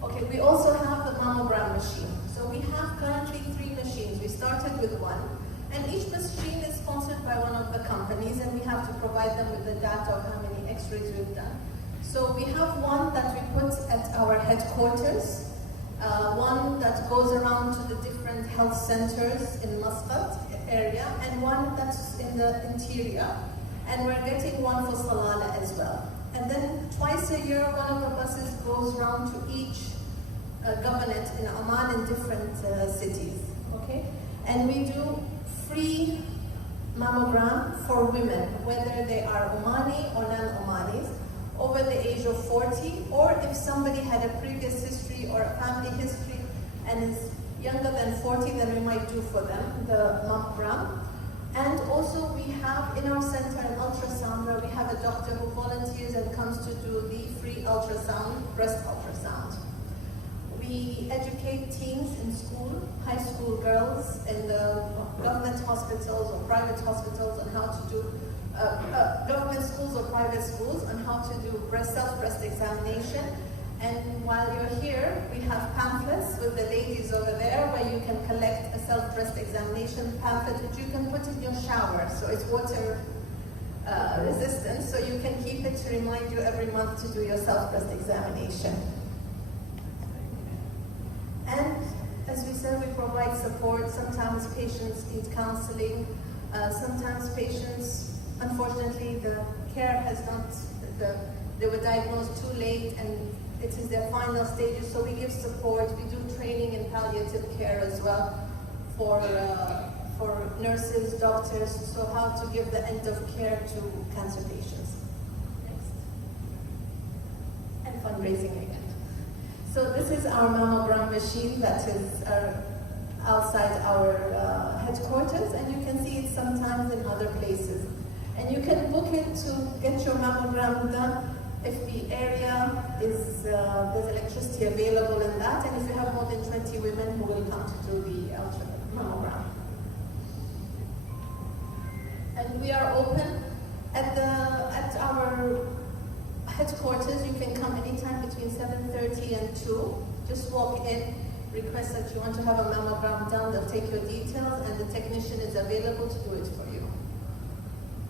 Okay, we also have the mammogram machine. So we have currently 3 machines. We started with 1, and each machine is sponsored by one of the companies, and we have to provide them with the data of how many x-rays we've done. So we have one that we put at our headquarters, one that goes around to the different health centers in Muscat area, and one that's in the interior. And we're getting one for Salala as well. And then twice a year, one of the buses goes around to each governorate in Oman in different cities, okay? And we do free mammogram for women, whether they are Omani or non-Omanis, over the age of 40, or if somebody had a previous history or a family history and is younger than 40, then we might do for them the mammogram. And also we have in our center an ultrasound, where we have a doctor who volunteers and comes to do the free ultrasound, breast ultrasound. We educate teens in school, high school girls in the government hospitals or private hospitals on how to do government schools or private schools on how to do self-breast examination. And while you're here, we have pamphlets with the ladies over there, where you can collect a self-breast examination pamphlet, which you can put in your shower. So it's water resistant, so you can keep it to remind you every month to do your self-breast examination. And as we said, we provide support. Sometimes patients need counseling. Sometimes patients, unfortunately, the care has not, they were diagnosed too late and it is their final stages, so we give support. We do training in palliative care as well for nurses, doctors, so how to give the end of care to cancer patients. Next. And fundraising again. So this is our mammogram machine that is outside our headquarters, and you can see it sometimes in other places. And you can book it to get your mammogram done if the area is, there's electricity available in that, and if you have more than 20 women who will come to do the mammogram. And we are open at our headquarters. You can come anytime between 7:30 and 2. Just walk in, request that you want to have a mammogram done, they'll take your details, and the technician is available to do it for you.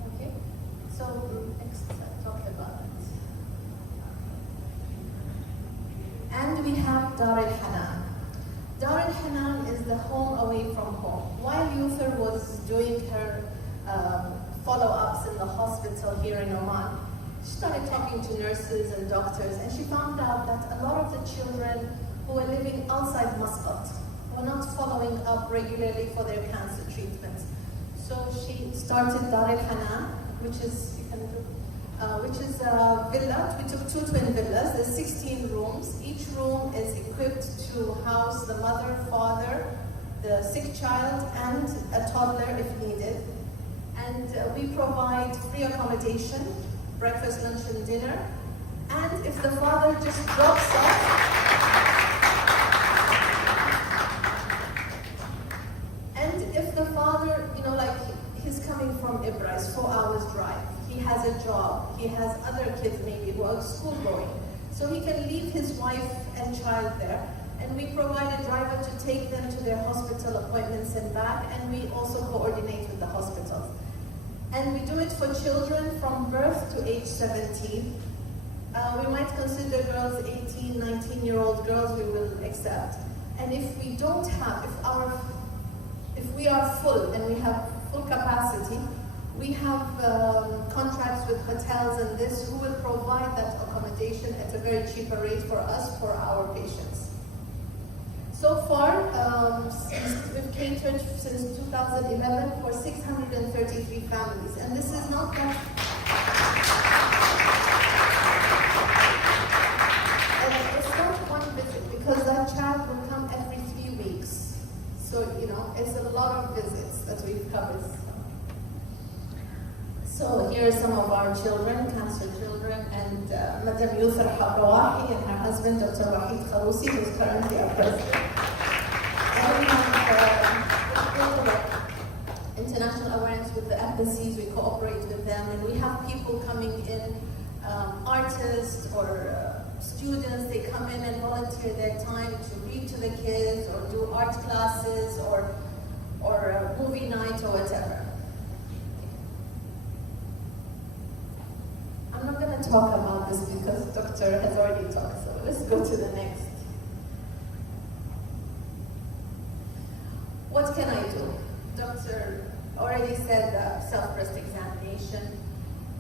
Okay? So, next, I talked about it. And we have Dar al-Hanan. Dar al-Hanan is the home away from home. While Yusuf was doing her follow-ups in the hospital here in Oman, she started talking to nurses and doctors, and she found out that a lot of the children who were living outside Muscat were not following up regularly for their cancer treatments. So she started Dar al-Hanan, which is a villa. We took 2 twin villas. There's 16 rooms. Each room is equipped to house the mother, father, the sick child, and a toddler if needed. And we provide free accommodation, breakfast, lunch, and dinner. And if the father just drops off, and if the father, you know, like he's coming from Ibra, it's 4 hours drive. He has a job. He has other kids maybe who are school going. So he can leave his wife and child there. And we provide a driver to take them to their hospital appointments and back. And we also coordinate with the hospitals. And we do it for children from birth to age 17. We might consider girls 18, 19-year-old girls we will accept. And if we don't have, if we are full and we have full capacity, we have contracts with hotels and this who will provide that accommodation at a very cheaper rate for us, for our patients. So far, we've catered since 2011 for 633 families, and this is not that. And it's not one visit because that child will come every 3 weeks. So you know, it's a lot of visits that we've covered. So here are some of our children, cancer children, and Madam Yusuf Rawahi and her husband, Dr. Wahid Kharousi, who is currently our president. And we have international awareness with the embassies, we cooperate with them, and we have people coming in, artists or students, they come in and volunteer their time to read to the kids or do art classes or a movie night or whatever. I'm not going to talk about this because the doctor has already talked, so let's go to the next. What can I do? Doctor already said self-breast examination,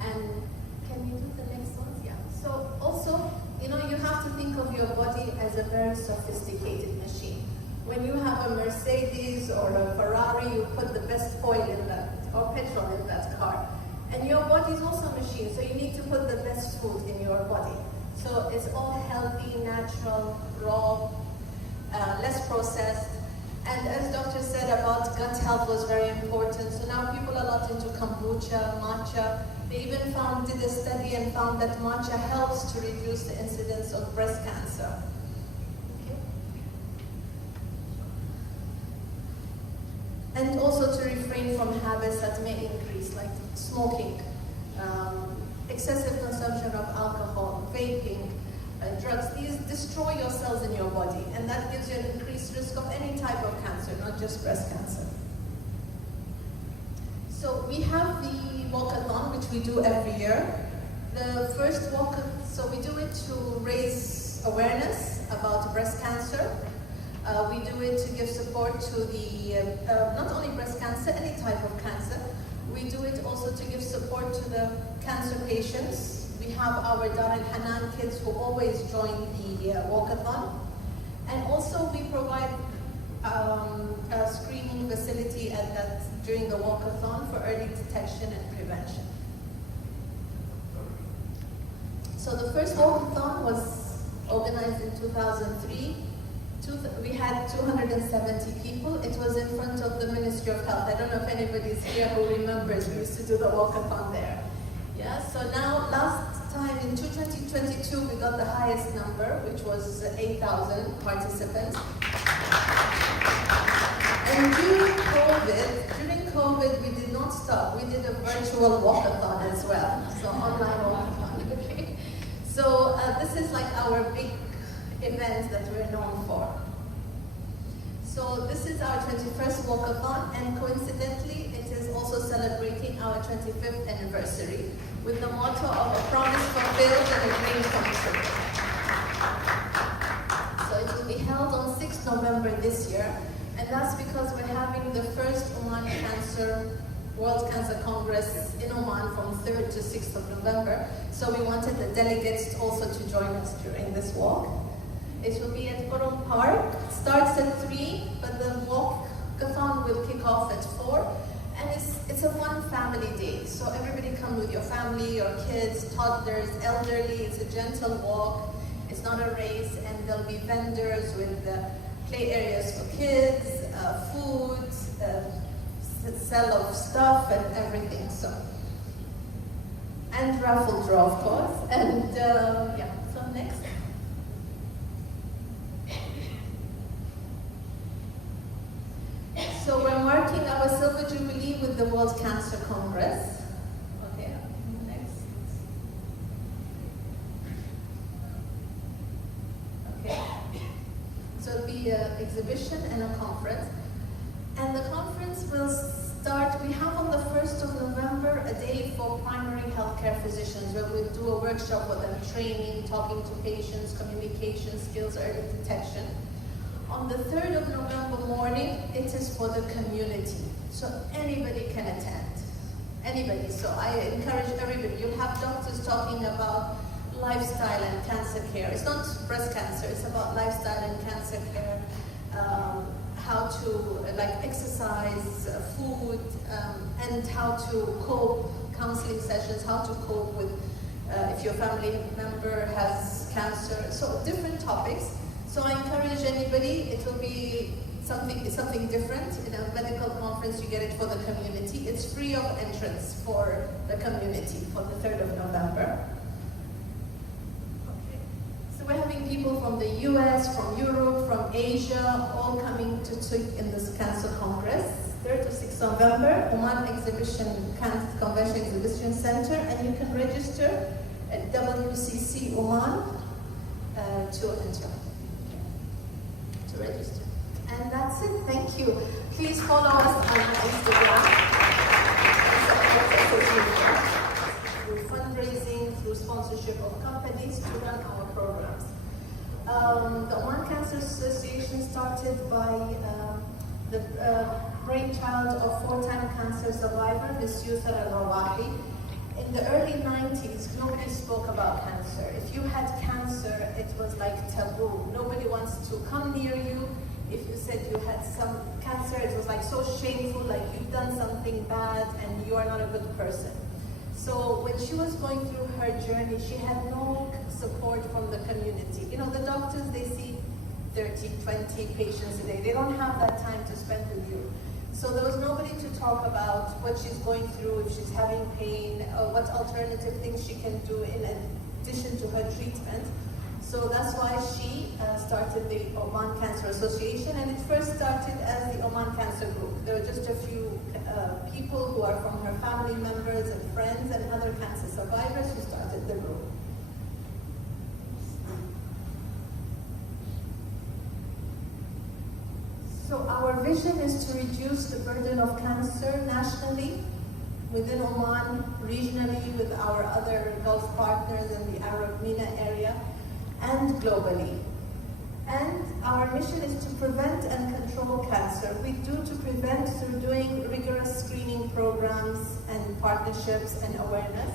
and can you do the next one? Yeah. So also, you know, you have to think of your body as a very sophisticated machine. When you have a Mercedes or a Ferrari, you put the best oil in that, or petrol in that car. And your body is also a machine, so you need to put the best food in your body. So it's all healthy, natural, raw, less processed. And as doctor said about gut health was very important. So now people are a lot into kombucha, matcha. They even did a study and found that matcha helps to reduce the incidence of breast cancer. Okay. And also to refrain from habits that may increase, like smoking, excessive consumption of alcohol, vaping, drugs. These destroy your cells in your body, and that gives you an increased risk of any type of cancer, not just breast cancer. So we have the walkathon, which we do every year. The first walkathon, so we do it to raise awareness about breast cancer. We do it to give support to the, not only breast cancer, any type of cancer. We do it also to give support to the cancer patients. We have our Dar al-Hanan kids who always join the walkathon. And also we provide a screening facility during the walkathon for early detection and prevention. So the first walkathon was organized in 2003. We had 270 people. It was in front of the Ministry of Health. I don't know if anybody's here who remembers. We used to do the walkathon there. Yeah, so now last time in 2022 we got the highest number, which was 8,000 participants. And during COVID, we did not stop. We did a virtual walkathon as well, so online walkathon. Okay. So this is like our big event that we're known for. So this is our 21st walkathon, and coincidentally, it is also celebrating our 25th anniversary with the motto of a promise fulfilled and a dream come true. So it will be held on 6th November this year, and that's because we're having the first Oman World Cancer Congress in Oman from 3rd to 6th of November. So we wanted the delegates also to join us during this walk. It will be at Burjeel Park. Starts at 3, but the walkathon will kick off at 4. And it's a one family day. So everybody come with your family, your kids, toddlers, elderly. It's a gentle walk. It's not a race, and there'll be vendors with play areas for kids, food, sell of stuff and everything. So, and raffle draw, of course. And yeah. So next. So we're marking our Silver Jubilee with the World Cancer Congress. Okay, next. Okay. So it'll be an exhibition and a conference. And the conference will start, we have on the 1st of November a day for primary healthcare physicians where we'll do a workshop with them, training, talking to patients, communication skills, early detection. On the 3rd of November morning, it is for the community. So anybody can attend. Anybody. So I encourage everybody. You'll have doctors talking about lifestyle and cancer care. It's not breast cancer, it's about lifestyle and cancer care. How to like exercise, food, and how to cope, counseling sessions, how to cope with if your family member has cancer. So different topics. So I encourage anybody, it will be something different. In a medical conference, you get it for the community. It's free of entrance for the community for the 3rd of November. Okay. So we're having people from the US, from Europe, from Asia, all coming to take in this Cancer Congress. 3rd to 6th November, Oman Convention Exhibition Center, and you can register at WCC Oman to enter. Register. And that's it. Thank you. Please follow us on Instagram. Through fundraising, through sponsorship of companies to run our programs. The Oman Cancer Association started by the brainchild of 4-time cancer survivor, Ms. Yusra al-Rawahi. In the early 90s, nobody spoke about cancer. If you had cancer, it was like taboo. Nobody wants to come near you. If you said you had some cancer, it was like so shameful, like you've done something bad and you are not a good person. So when she was going through her journey, she had no support from the community. You know, the doctors, they see 30, 20 patients a day. They don't have that time to spend with you. So there was nobody to talk about what she's going through, if she's having pain, or what alternative things she can do in addition to her treatment. So that's why she started the Oman Cancer Association, and it first started as the Oman Cancer Group. There were just a few people who are from her family members and friends and other cancer survivors who started the group. So our vision is to reduce the burden of cancer nationally, within Oman, regionally with our other Gulf partners in the Arab MENA area, and globally. And our mission is to prevent and control cancer. We do to prevent through doing rigorous screening programs and partnerships and awareness,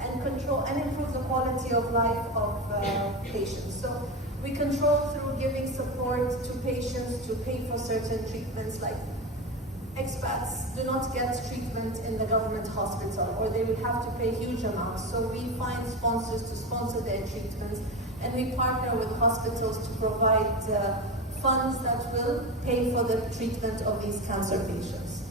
and control and improve the quality of life of patients. So we control through giving support to patients to pay for certain treatments, like expats do not get treatment in the government hospital, or they would have to pay huge amounts. So we find sponsors to sponsor their treatments, and we partner with hospitals to provide funds that will pay for the treatment of these cancer patients.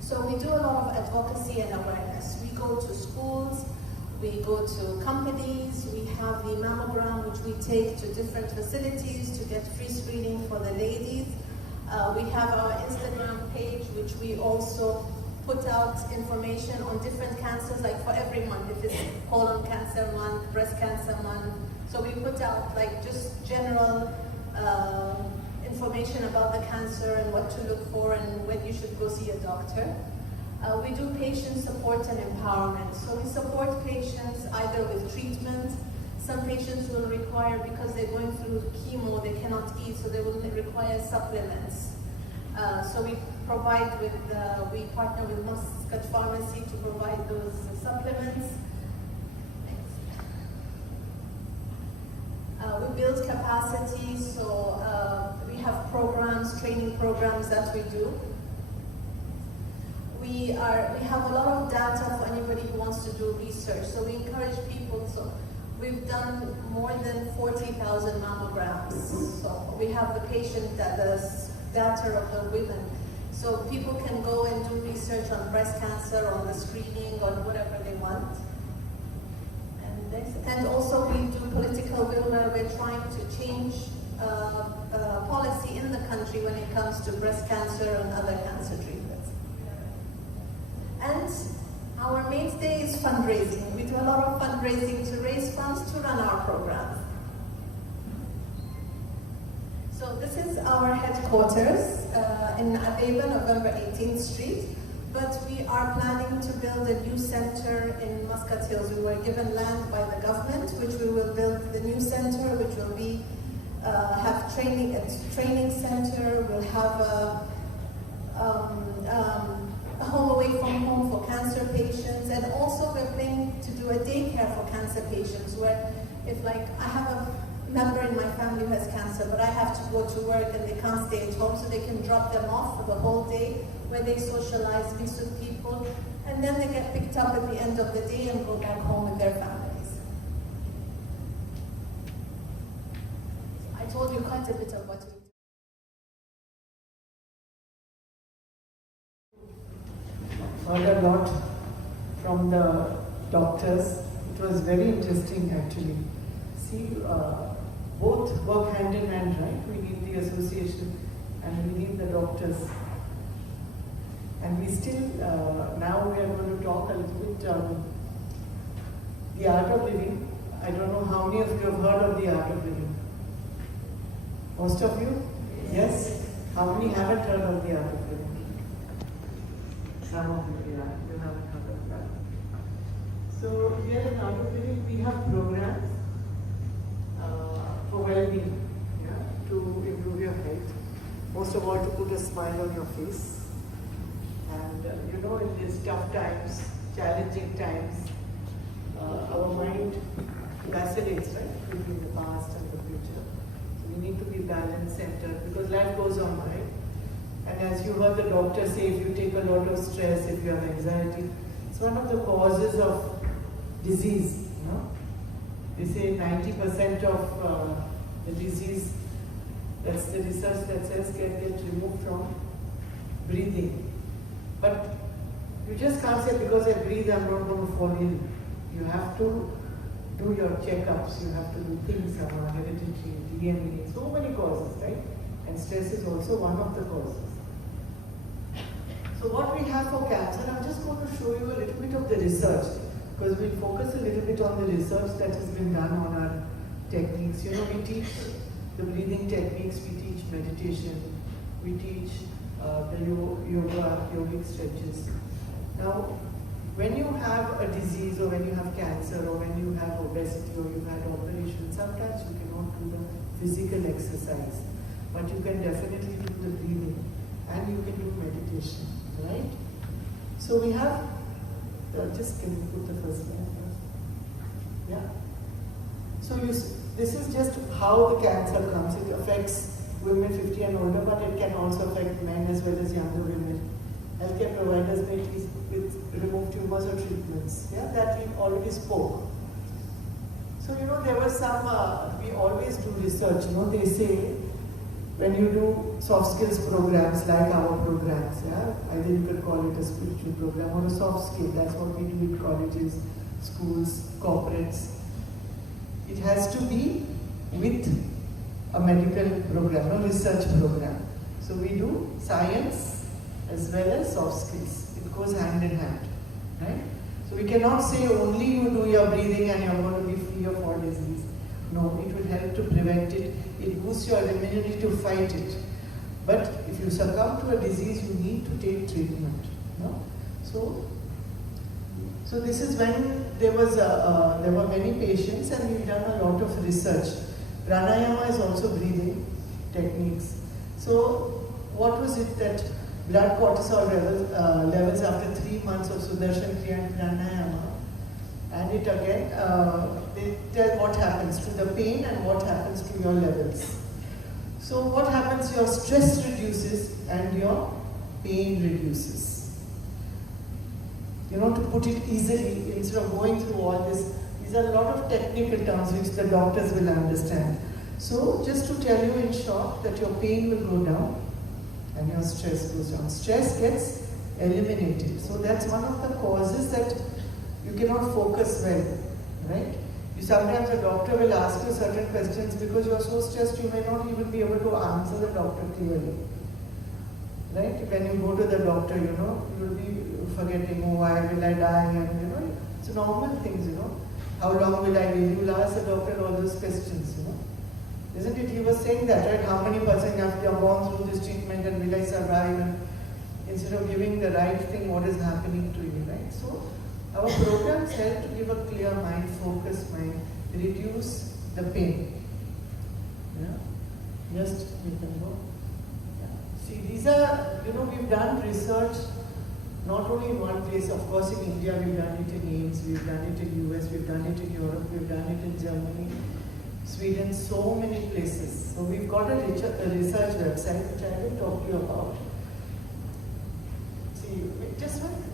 So we do a lot of advocacy and awareness. We go to schools, we go to companies, we have the mammogram which we take to different facilities to get free screening for the ladies. We have our Instagram page which we also put out information on different cancers, like for every month, if it's colon cancer month, breast cancer month. So we put out like just general information about the cancer and what to look for and when you should go see a doctor. We do patient support and empowerment. So we support patients either with treatment. Some patients will require, because they're going through chemo, they cannot eat, so they will require supplements. So we provide with, we partner with Muscat Pharmacy to provide those supplements. We build capacity, so we have programs, training programs that we do. We have a lot of data for anybody who wants to do research, so we encourage people. So we've done more than 40,000 mammograms. So we have the patient data of the women. So people can go and do research on breast cancer, on the screening, on whatever they want. And also we do political will where we're trying to change policy in the country when it comes to breast cancer and other cancer treatments. And our mainstay is fundraising. We do a lot of fundraising to raise funds to run our programs. So this is our headquarters in Abeba, November 18th Street. But we are planning to build a new center in Muscat Hills. We were given land by the government, which we will build the new center, which will be have training center. We'll have a home away from home for cancer patients, and also we're planning to do a daycare for cancer patients, where if like I have a member in my family who has cancer, but I have to go to work and they can't stay at home, so they can drop them off for the whole day, where they socialize, meet with people, and then they get picked up at the end of the day and go back home with their families. I told you quite a bit of what we heard a lot from the doctors. It was very interesting actually. See, both work hand in hand, right? We need the association and we need the doctors. And we still, now we are going to talk a little bit the art of living. I don't know how many of you have heard of the art of living. Most of you? Yes? How many haven't heard of the art of living? Some of you, yeah, you haven't heard of that. So here in art of living we have programs for well-being, yeah, to improve your health. Most of all, to put a smile on your face. And you know, in these tough times, challenging times, our mind vacillates, right, between the past and the future. So we need to be balanced, centered, because life goes on, right? And as you heard the doctor say, if you take a lot of stress, if you have anxiety, it's one of the causes of disease. You know? They say 90% of the disease, that's the research that says, can get removed from breathing. But you just can't say, because I breathe, I'm not going to fall ill. You have to do your checkups, you have to do things about hereditary, DNA, so many causes, right? And stress is also one of the causes. So what we have for cancer, I'm just going to show you a little bit of the research, because we'll focus a little bit on the research that has been done on our techniques. You know, we teach the breathing techniques, we teach meditation, we teach the yogic stretches. Now, when you have a disease, or when you have cancer, or when you have obesity, or you've had operation, sometimes you cannot do the physical exercise, but you can definitely do the breathing, and you can do meditation, right? So we have, just can you put the first slide first? Yeah. So this is just how the cancer comes. It affects women 50 and older, but it can also affect men as well as younger women. Healthcare providers may remove tumors or treatments. Yeah, that we already spoke. So, there was some, we always do research, they say when you do soft skills programs like our programs, either you could call it a spiritual program or a soft skill, that's what we do in colleges, schools, corporates. It has to be with a medical program, a research program. So we do science as well as soft skills. It goes hand in hand, right? So we cannot say only you do your breathing and you're going to be free of all disease. No, it will help to prevent it. It boosts your immunity to fight it. But if you succumb to a disease, you need to take treatment. No? So this is when there were many patients and we've done a lot of research. Pranayama is also breathing techniques. So what was it that blood cortisol levels after 3 months of Sudarshan Kriya and Pranayama, and it again, they tell what happens to the pain and what happens to your levels. So what happens, your stress reduces and your pain reduces. To put it easily, instead of going through all this, these are a lot of technical terms which the doctors will understand. So just to tell you in short that your pain will go down and your stress goes down. Stress gets eliminated. So that's one of the causes that you cannot focus well, right? Sometimes a doctor will ask you certain questions because you are so stressed you may not even be able to answer the doctor clearly. Right? When you go to the doctor, you will be forgetting, why will I die? And it's normal things, How long will I live? You will ask the doctor all those questions, Isn't it? He was saying that, right? How many percent have you gone through this treatment and will I survive? And instead of giving the right thing, what is happening to you, right? So our programs help to give a clear mind, focused mind, reduce the pain. Just you can go. See, these are, we've done research not only in one place. Of course, in India, we've done it in Ames, we've done it in US, we've done it in Europe, we've done it in Germany, Sweden, so many places. So we've got a research website which I will talk to you about. See,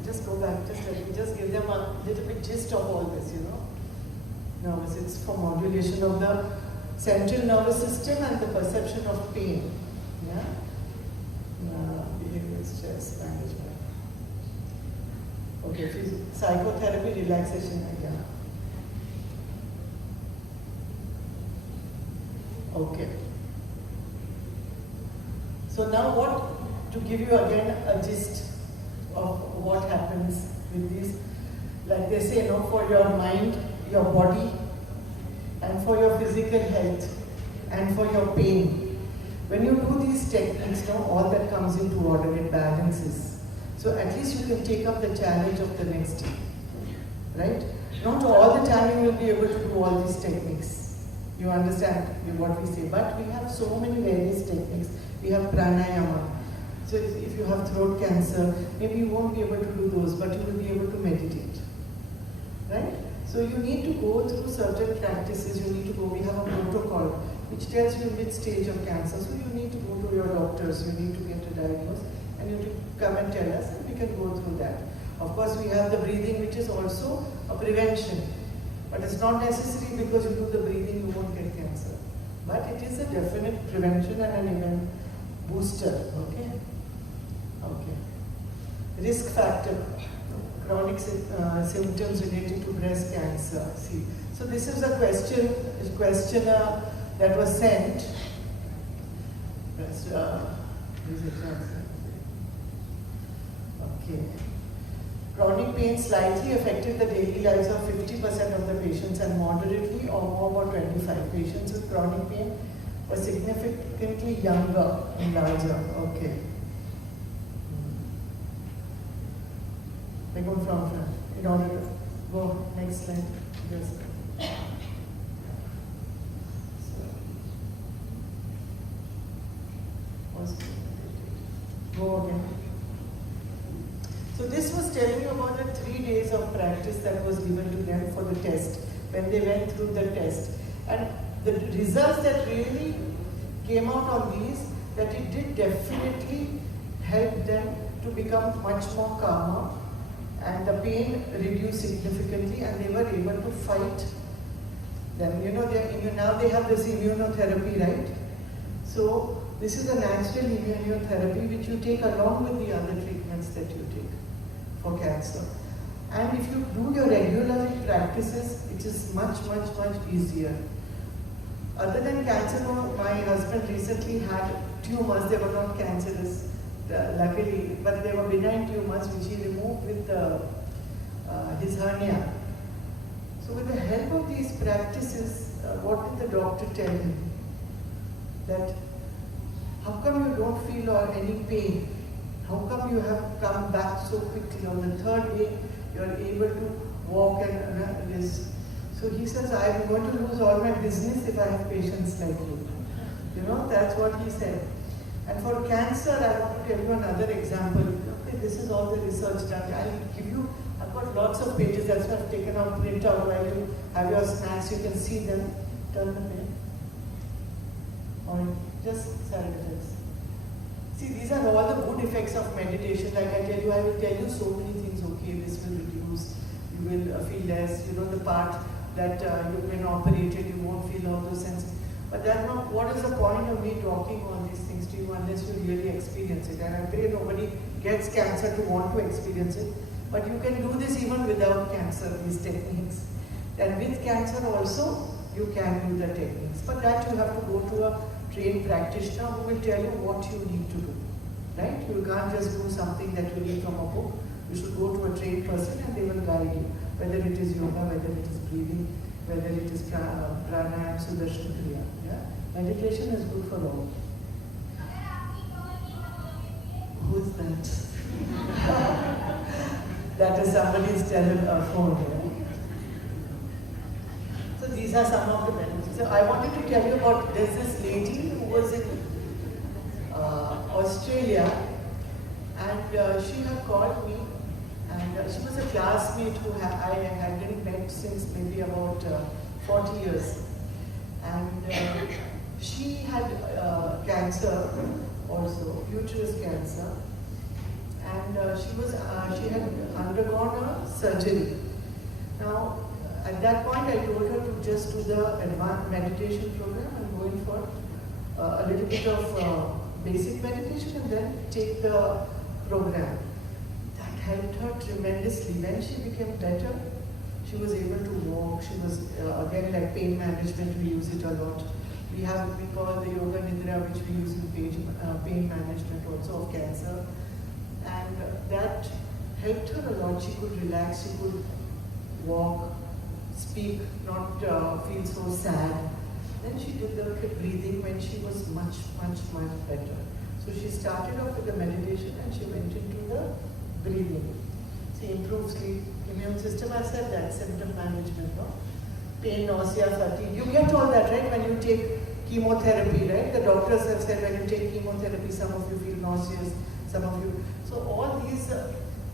just go back, just give them a little bit gist of all this, Nervous, it's for modulation of the central nervous system and the perception of pain. Yeah? Behavior, stress, management. Okay, psychotherapy, relaxation, yeah. Okay. So now to give you again a gist of what happens with these, like they say, for your mind, your body, and for your physical health, and for your pain. When you do these techniques, all that comes into order, it balances. So at least you can take up the challenge of the next day, right? Not all the time you will be able to do all these techniques. You understand what we say, but we have so many various techniques. We have pranayama. So if you have throat cancer, maybe you won't be able to do those, but you will be able to meditate, right? So you need to go through certain practices, we have a protocol which tells you which stage of cancer. So you need to go to your doctors, you need to get a diagnosis, and you need to come and tell us, and we can go through that. Of course, we have the breathing, which is also a prevention. But it's not necessary because you do the breathing, you won't get cancer. But it is a definite prevention and an even booster, okay? Okay. Risk factor, chronic symptoms related to breast cancer. See, so this is a questionnaire that was sent. Okay. Chronic pain slightly affected the daily lives of 50% of the patients and moderately or more about 25. Patients with chronic pain were significantly younger and larger. Okay. They go from front. In order to go next slide. Yes. Go again. So this was telling you about the 3 days of practice that was given to them for the test, when they went through the test. And the results that really came out on these, that it did definitely help them to become much more calmer, and the pain reduced significantly, and they were able to fight Then now they have this immunotherapy, right? So this is a natural immunotherapy which you take along with the other treatments that you take for cancer. And if you do your regular practices, it is much easier. Other than cancer, my husband recently had tumors. They were not cancerous, luckily, but they were benign tumors which he removed with his hernia. So with the help of these practices, what did the doctor tell him? That how come you don't feel any pain? How come you have come back so quickly? On the third day, you are able to walk and this. So he says, I am going to lose all my business if I have patients like you. That's what he said. And for cancer, I want to tell you another example. Okay, this is all the research done. I'll give you, I've got lots of pages, that's why I've taken out print out while you have your snacks, you can see them. Turn the page. Or just side effects. See, these are all the good effects of meditation. Like I tell you, I will tell you so many things. Okay, this will reduce, you will feel less, the part that you can operate it, you won't feel all those things. But that's not, what is the point of me talking all these things to you unless you really experience it? And I pray nobody gets cancer to want to experience it. But you can do this even without cancer, these techniques. And with cancer also, you can do the techniques. But that you have to go to a trained practitioner who will tell you what you need to do. Right? You can't just do something that you read from a book. You should go to a trained person and they will guide you. Whether it is yoga, whether it is breathing, whether it is pranayama, sudarshan kriya. Yeah? Meditation is good for all. Who is that? That is somebody's phone. Yeah? So these are some of the benefits. So I wanted to tell you about, there's this lady who was in Australia, and she had called me, and she was a classmate who I hadn't met since maybe about 40 years. And she had cancer also, uterus cancer, and she had undergone a surgery. Now, at that point, I told her to just do the advanced meditation program and go in for a little bit of basic meditation and then take the program. That helped her tremendously. When she became better, she was able to walk. She was, again, like pain management, we use it a lot. We call the yoga nidra, which we use in pain management also of cancer. And that helped her a lot. She could relax, she could walk, speak, not feel so sad. Then she did the breathing when she was much better. So she started off with the meditation and she went into the breathing. She improved sleep, immune system, I said that, symptom management, no? Pain, nausea, fatigue. You get all that, right, when you take chemotherapy, right? The doctors have said when you take chemotherapy, some of you feel nauseous, some of you. So all these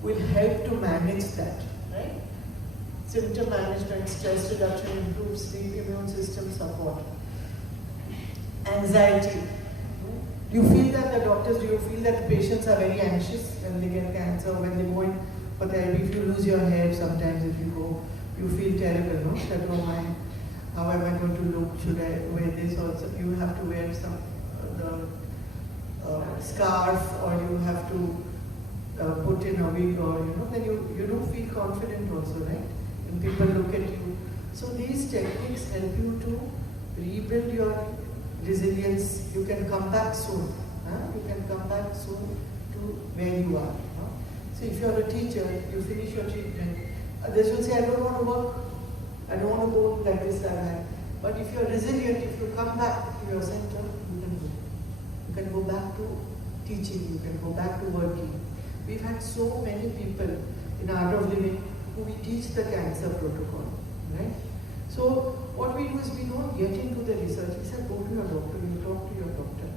will help to manage that, right? Symptom management, stress reduction, improved sleep, immune system support. Anxiety. Do you feel that the doctors, do you feel that the patients are very anxious when they get cancer, when they go in for therapy? If you lose your hair sometimes, if you go, you feel terrible, no? That, oh my, how am I going to look? Should I wear this also? You have to wear some scarf, or you have to put in a wig, or then you don't feel confident also, right? When people look at you. So these techniques help you to rebuild your resilience. You can come back soon. You can come back soon to where you are. So if you're a teacher, you finish your treatment. Others will say, I don't want to work. I don't want to go like this and that. But if you're resilient, if you come back to your center, you can go. You can go back to teaching. You can go back to working. We've had so many people in Art of Living who we teach the cancer protocol, right? So what we do is we don't get into the research. We say, go to your doctor, you talk to your doctor.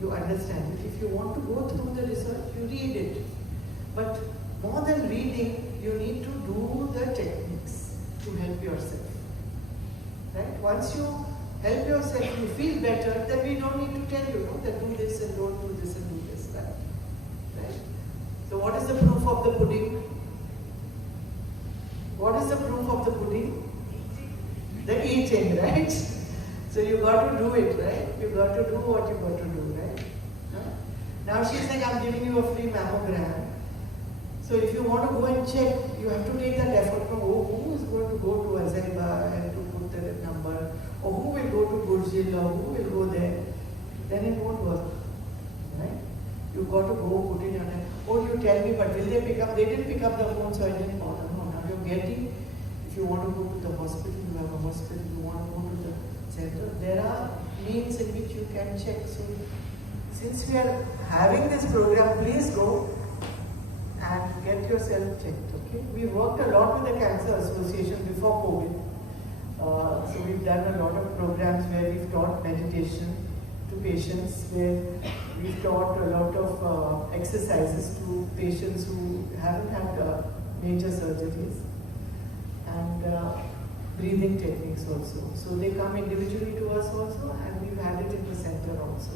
You understand it. If you want to go through the research, you read it. But more than reading, you need to do the techniques to help yourself. Right? Once you help yourself, you feel better, then we don't need to tell you, no, that do this and don't do this and do this, right? So what is the proof of the pudding? What is the proof of the pudding? The eating, right? So you got to do it, right? You got to do what you got to do, right? Huh? Now she's like, I'm giving you a free mammogram. So if you want to go and check, you have to take that effort from, oh, who is going to go to Azaiba and to put the number, or who will go to Burjeel, or who will go there. Then it won't work, right? You got to go put in your time. Oh, you tell me, but will they pick up? They didn't pick up the phone, so I didn't bother. No, now you're getting, if you want to go to the hospital, you have a hospital, you want to go to the center, there are means in which you can check. So since we are having this program, please go and get yourself checked, okay? We worked a lot with the Cancer Association before COVID. So we've done a lot of programs where we've taught meditation to patients, where we've taught a lot of exercises to patients who haven't had major surgeries, and breathing techniques also. So they come individually to us also, and we've had it in the center also.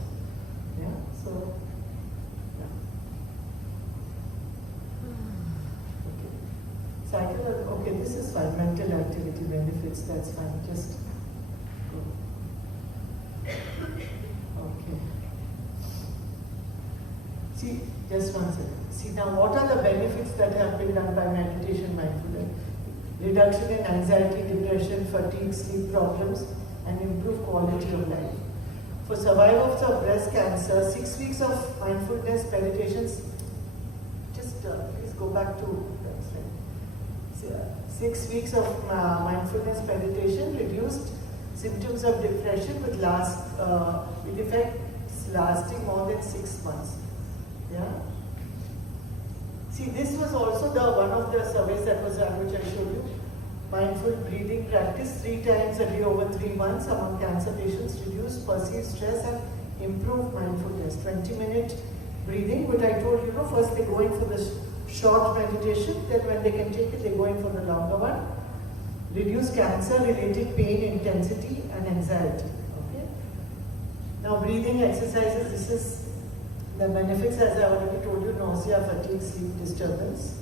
Yeah, so, yeah. Okay. Psychology, okay, this is fine. Mental activity benefits, that's fine. Just go. Okay. See, just one second. See, now what are the benefits that have been done by meditation, mindfulness? Reduction in anxiety, depression, fatigue, sleep problems, and improve quality of life. For survivors of breast cancer, 6 weeks of mindfulness meditations, just please go back to that slide. 6 weeks of mindfulness meditation reduced symptoms of depression with effects lasting more than 6 months. Yeah. See, this was also one of the surveys that was done, which I showed you. Mindful breathing practice 3 times a day over 3 months among cancer patients reduced perceived stress and improved mindfulness. 20-minute breathing, which I told you, first they go in for the short meditation, then when they can take it, they go in for the longer one. Reduce cancer-related pain intensity and anxiety. Okay. Now, breathing exercises. This is the benefits, as I already told you: nausea, fatigue, sleep disturbance.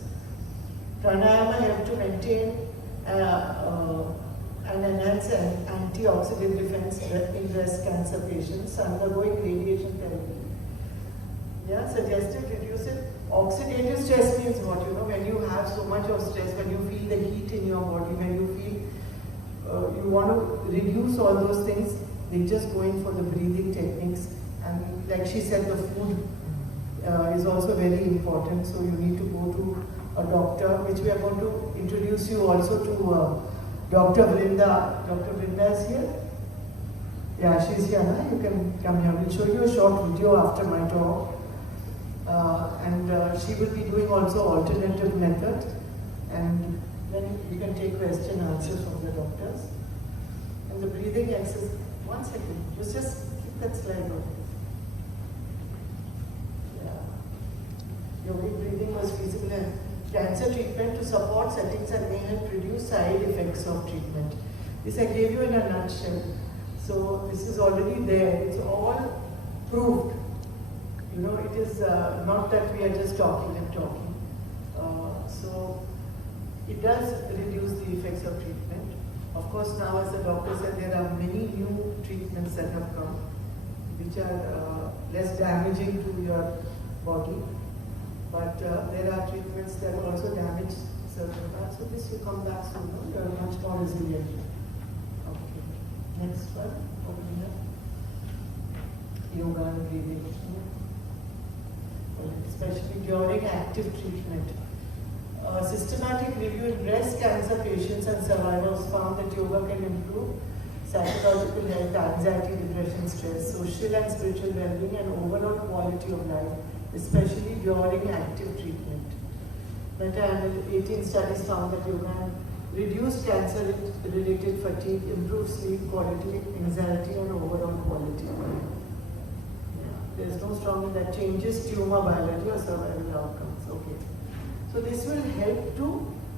Pranayama help to maintain and enhance antioxidant defense in breast cancer patients undergoing radiation therapy. Yeah, suggested reducing oxidative stress means what? When you have so much of stress, when you feel the heat in your body, when you feel you want to reduce all those things, they just go in for the breathing techniques. And like she said, the food is also very important, so you need to go to a doctor, which we are going to introduce you also to Dr. Vrinda. Dr. Vrinda is here. Yeah, she's here now. You can come here. We'll show you a short video after my talk. And she will be doing also alternative method. And then you can take question and answers from the doctors. And the breathing exercise. 1 second. Just keep that slide on. Yogic breathing was feasible in cancer treatment to support settings and may help reduce side effects of treatment. This I gave you in a nutshell. So this is already there. It's all proved. It is not that we are just talking and talking. So it does reduce the effects of treatment. Of course, now as the doctor said, there are many new treatments that have come, which are less damaging to your body. But there are treatments that also damage certain parts. So this you come back soon, you are much more resilient. Okay. Next one, over here. Yoga and breathing. Especially during active treatment. A systematic review in breast cancer patients and survivors found that yoga can improve psychological health, anxiety, depression, stress, social and spiritual well-being, and overall quality of life, especially during active treatment. Meta-analysis 18 studies found that yoga reduced cancer-related fatigue, improved sleep quality, anxiety, and overall quality. There is no strong that changes tumor biology or survival outcomes. Okay. So this will help to,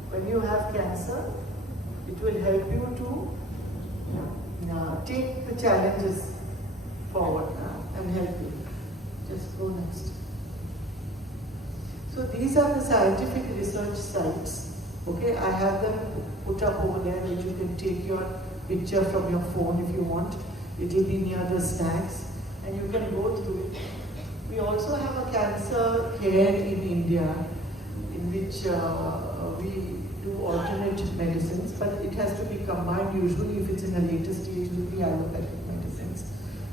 when you have cancer, it will help you to take the challenges forward and help you. Just go next. So these are the scientific research sites Okay, I have them put up over there that you can take your picture from your phone if you want. It will be near the snacks and you can go through it. We also have a cancer care in India in which we do alternate medicines, but it has to be combined. Usually if it's in a later stage, it will be allopathic medicines.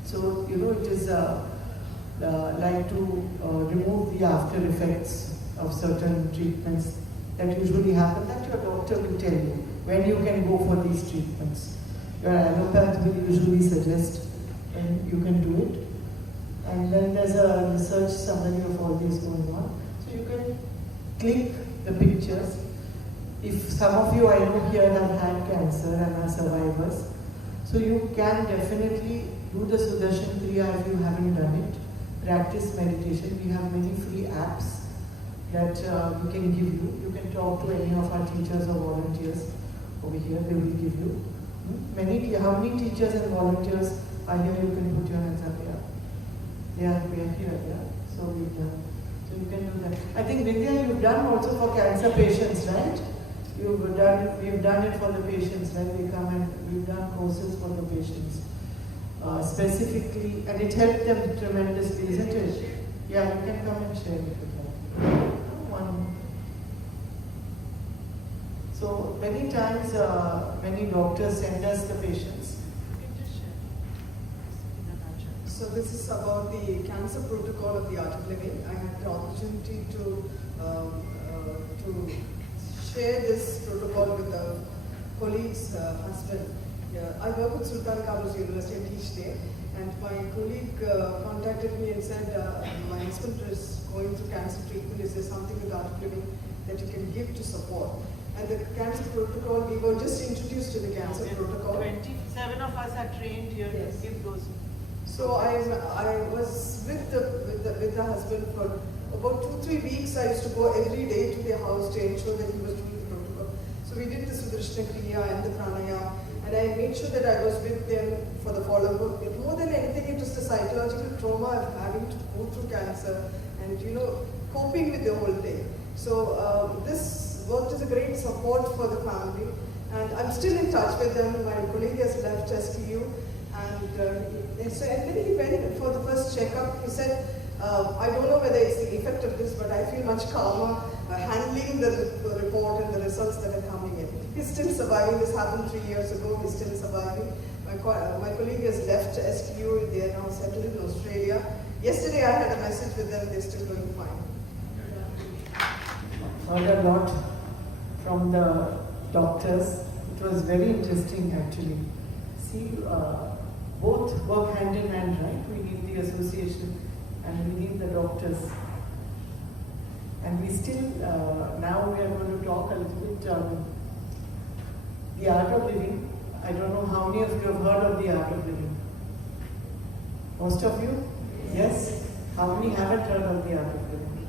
So, you know, it is like to remove the after effects of certain treatments that usually happen, that your doctor will tell you when you can go for these treatments. Your allopath will usually suggest when you can do it. And then there's a research summary of all these going on. So you can click the pictures. If some of you I know here have had cancer and are survivors, so you can definitely do the Sudarshan Kriya if you haven't done it. Practice meditation. We have many free apps that we can give you. You can talk to any of our teachers or volunteers over here. They will give you. How many teachers and volunteers are here? You can put your hands up here. We are here, yeah. So we've done. So you can do that. I think Vrinda, you've done also for cancer patients, right? We've done it for the patients, right? We come and we've done courses for the patients. Specifically, and it helped them tremendously, isn't it? Yeah, you can come and share it with them. So many times, many doctors send us the patients. So this is about the cancer protocol of the Art of Living. I had the opportunity to share this protocol with a colleague's husband. I work with Sultan Qaboos University and teach there. And my colleague contacted me and said, my husband is going through cancer treatment. Is there something with Art of Living that you can give to support? And the cancer protocol, we were just introduced to the cancer protocol. 27 of us are trained here to give those. So I was with the husband for about 2-3 weeks. I used to go every day to their house to ensure that he was doing the protocol. So we did the Sudarshan Kriya and the Pranayama. And I made sure that I was with them for the follow-up. More than anything, it was the psychological trauma of having to go through cancer and, you know, coping with the whole thing. So this worked as a great support for the family. And I'm still in touch with them. My colleague has left STU. And then he went for the first checkup. He said, I don't know whether it's the effect of this, but I feel much calmer handling the report and the results that are coming in. He's still surviving. This happened 3 years ago. He's still surviving. My colleague has left STU. They are now settled in Australia. Yesterday I had a message with them. They're still doing fine. Heard a lot from the doctors. It was very interesting actually. See, both work hand in hand, right? We need the association and we need the doctors. And we still, now we are going to talk a little bit on the Art of Living. I don't know how many of you have heard of the Art of Living. Most of you? Yes? How many haven't heard of the Art of Living?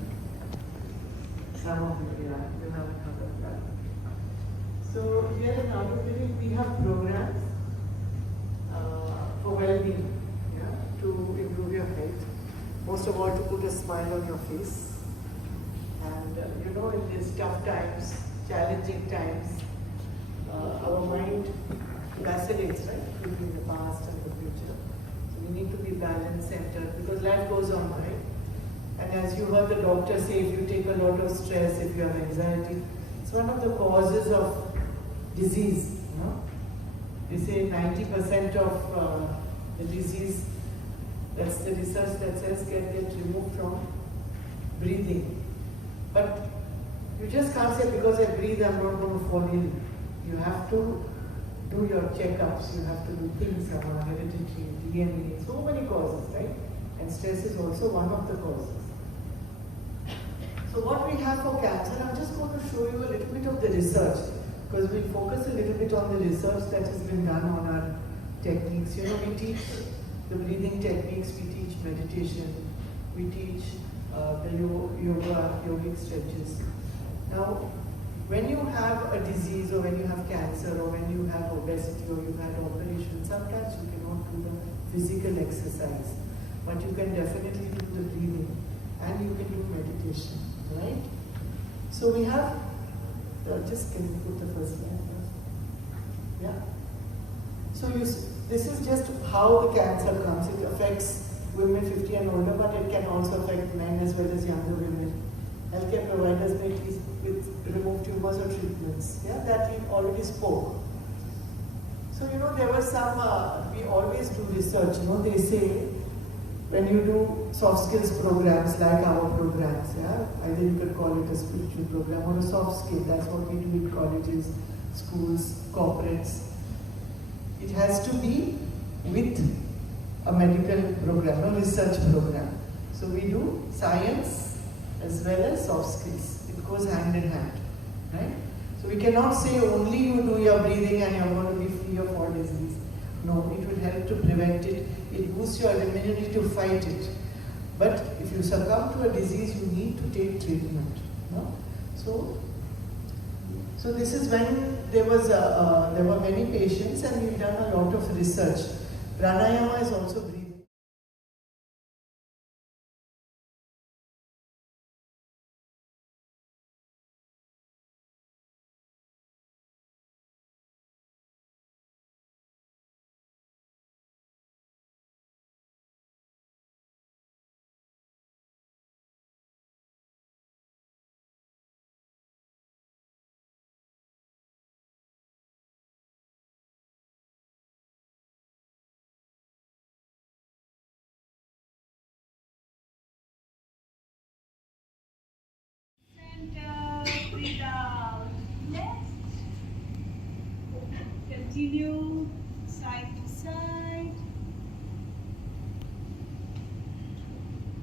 Some of you, yeah, you haven't heard of that. So here in Art of Living, we have programs for well-being, yeah, to improve your health. Most of all, to put a smile on your face. And you know, in these tough times, challenging times, our mind vacillates, right, between the past and the future. So we need to be balanced, centered, because life goes on, right? And as you heard the doctor say, if you take a lot of stress, if you have anxiety, it's one of the causes of disease. You know? They say 90% of the disease, that's the research that says, get removed from breathing. But you just can't say, because I breathe, I'm not going to fall ill. You have to do your checkups, you have to do things around hereditary, DNA, so many causes, right? And stress is also one of the causes. So what we have for cancer, I'm just going to show you a little bit of the research, because we focus a little bit on the research that has been done on our techniques. You know, we teach the breathing techniques, we teach meditation, we teach the yogic stretches. Now, when you have a disease or when you have cancer or when you have obesity or you've had operation, sometimes you cannot do the physical exercise, but you can definitely do the breathing and you can do meditation, right? So we have Just can you put the first slide? Yeah. So this is just how the cancer comes. It affects women 50 and older, but it can also affect men as well as younger women. Healthcare providers may treat with remove tumors or treatments. Yeah, that we already spoke. So there was some. We always do research. They say when you do soft skills programs like our programs, yeah, either you could call it a spiritual program or a soft skill. That's what we do in colleges, schools, corporates. It has to be with a medical program, a research program. So we do science as well as soft skills. It goes hand in hand, right? So we cannot say only you do your breathing and you're going to be free of all disease. No, it will help to prevent it. It boosts your immunity to fight it. But if you succumb to a disease, you need to take treatment. No? So this is when there were many patients, and we've done a lot of research. Pranayama is also breathing. Breathe out. Left. Continue side to side.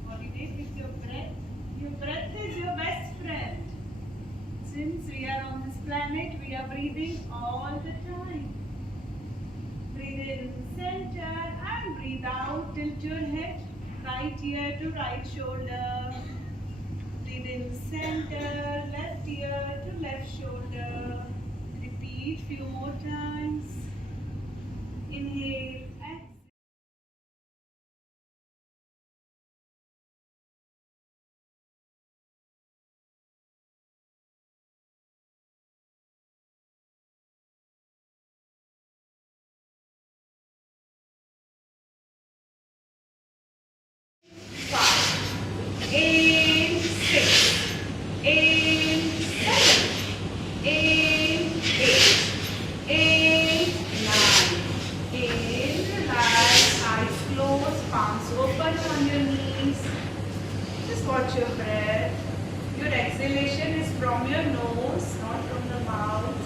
Coordinate with your breath. Your breath is your best friend. Since we are on this planet, we are breathing all the time. Breathe in center and breathe out. Tilt your head right ear to right shoulder. Breathe in center, left ear to left shoulder. Repeat few more times. Inhale, exhale. Five, in six, in seven, in eight, in nine, in relax, eyes closed, palms open on your knees. Just watch your breath. Your exhalation is from your nose, not from the mouth.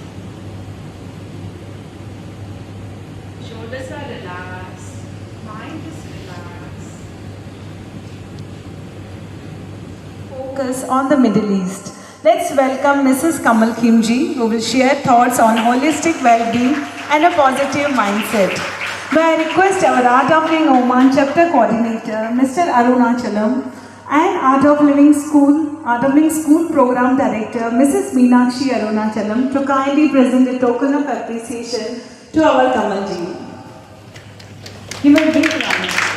Shoulders are relaxed, mind is relaxed. Focus on the Middle East. Let's welcome Mrs. Kamal Khimji, who will share thoughts on holistic well-being and a positive mindset. May I request our Art of Living Oman chapter coordinator, Mr. Arunachalam, and Art of Living School Program Director, Mrs. Meenakshi Arunachalam, to kindly present a token of appreciation to our Kamalji. You may bring round.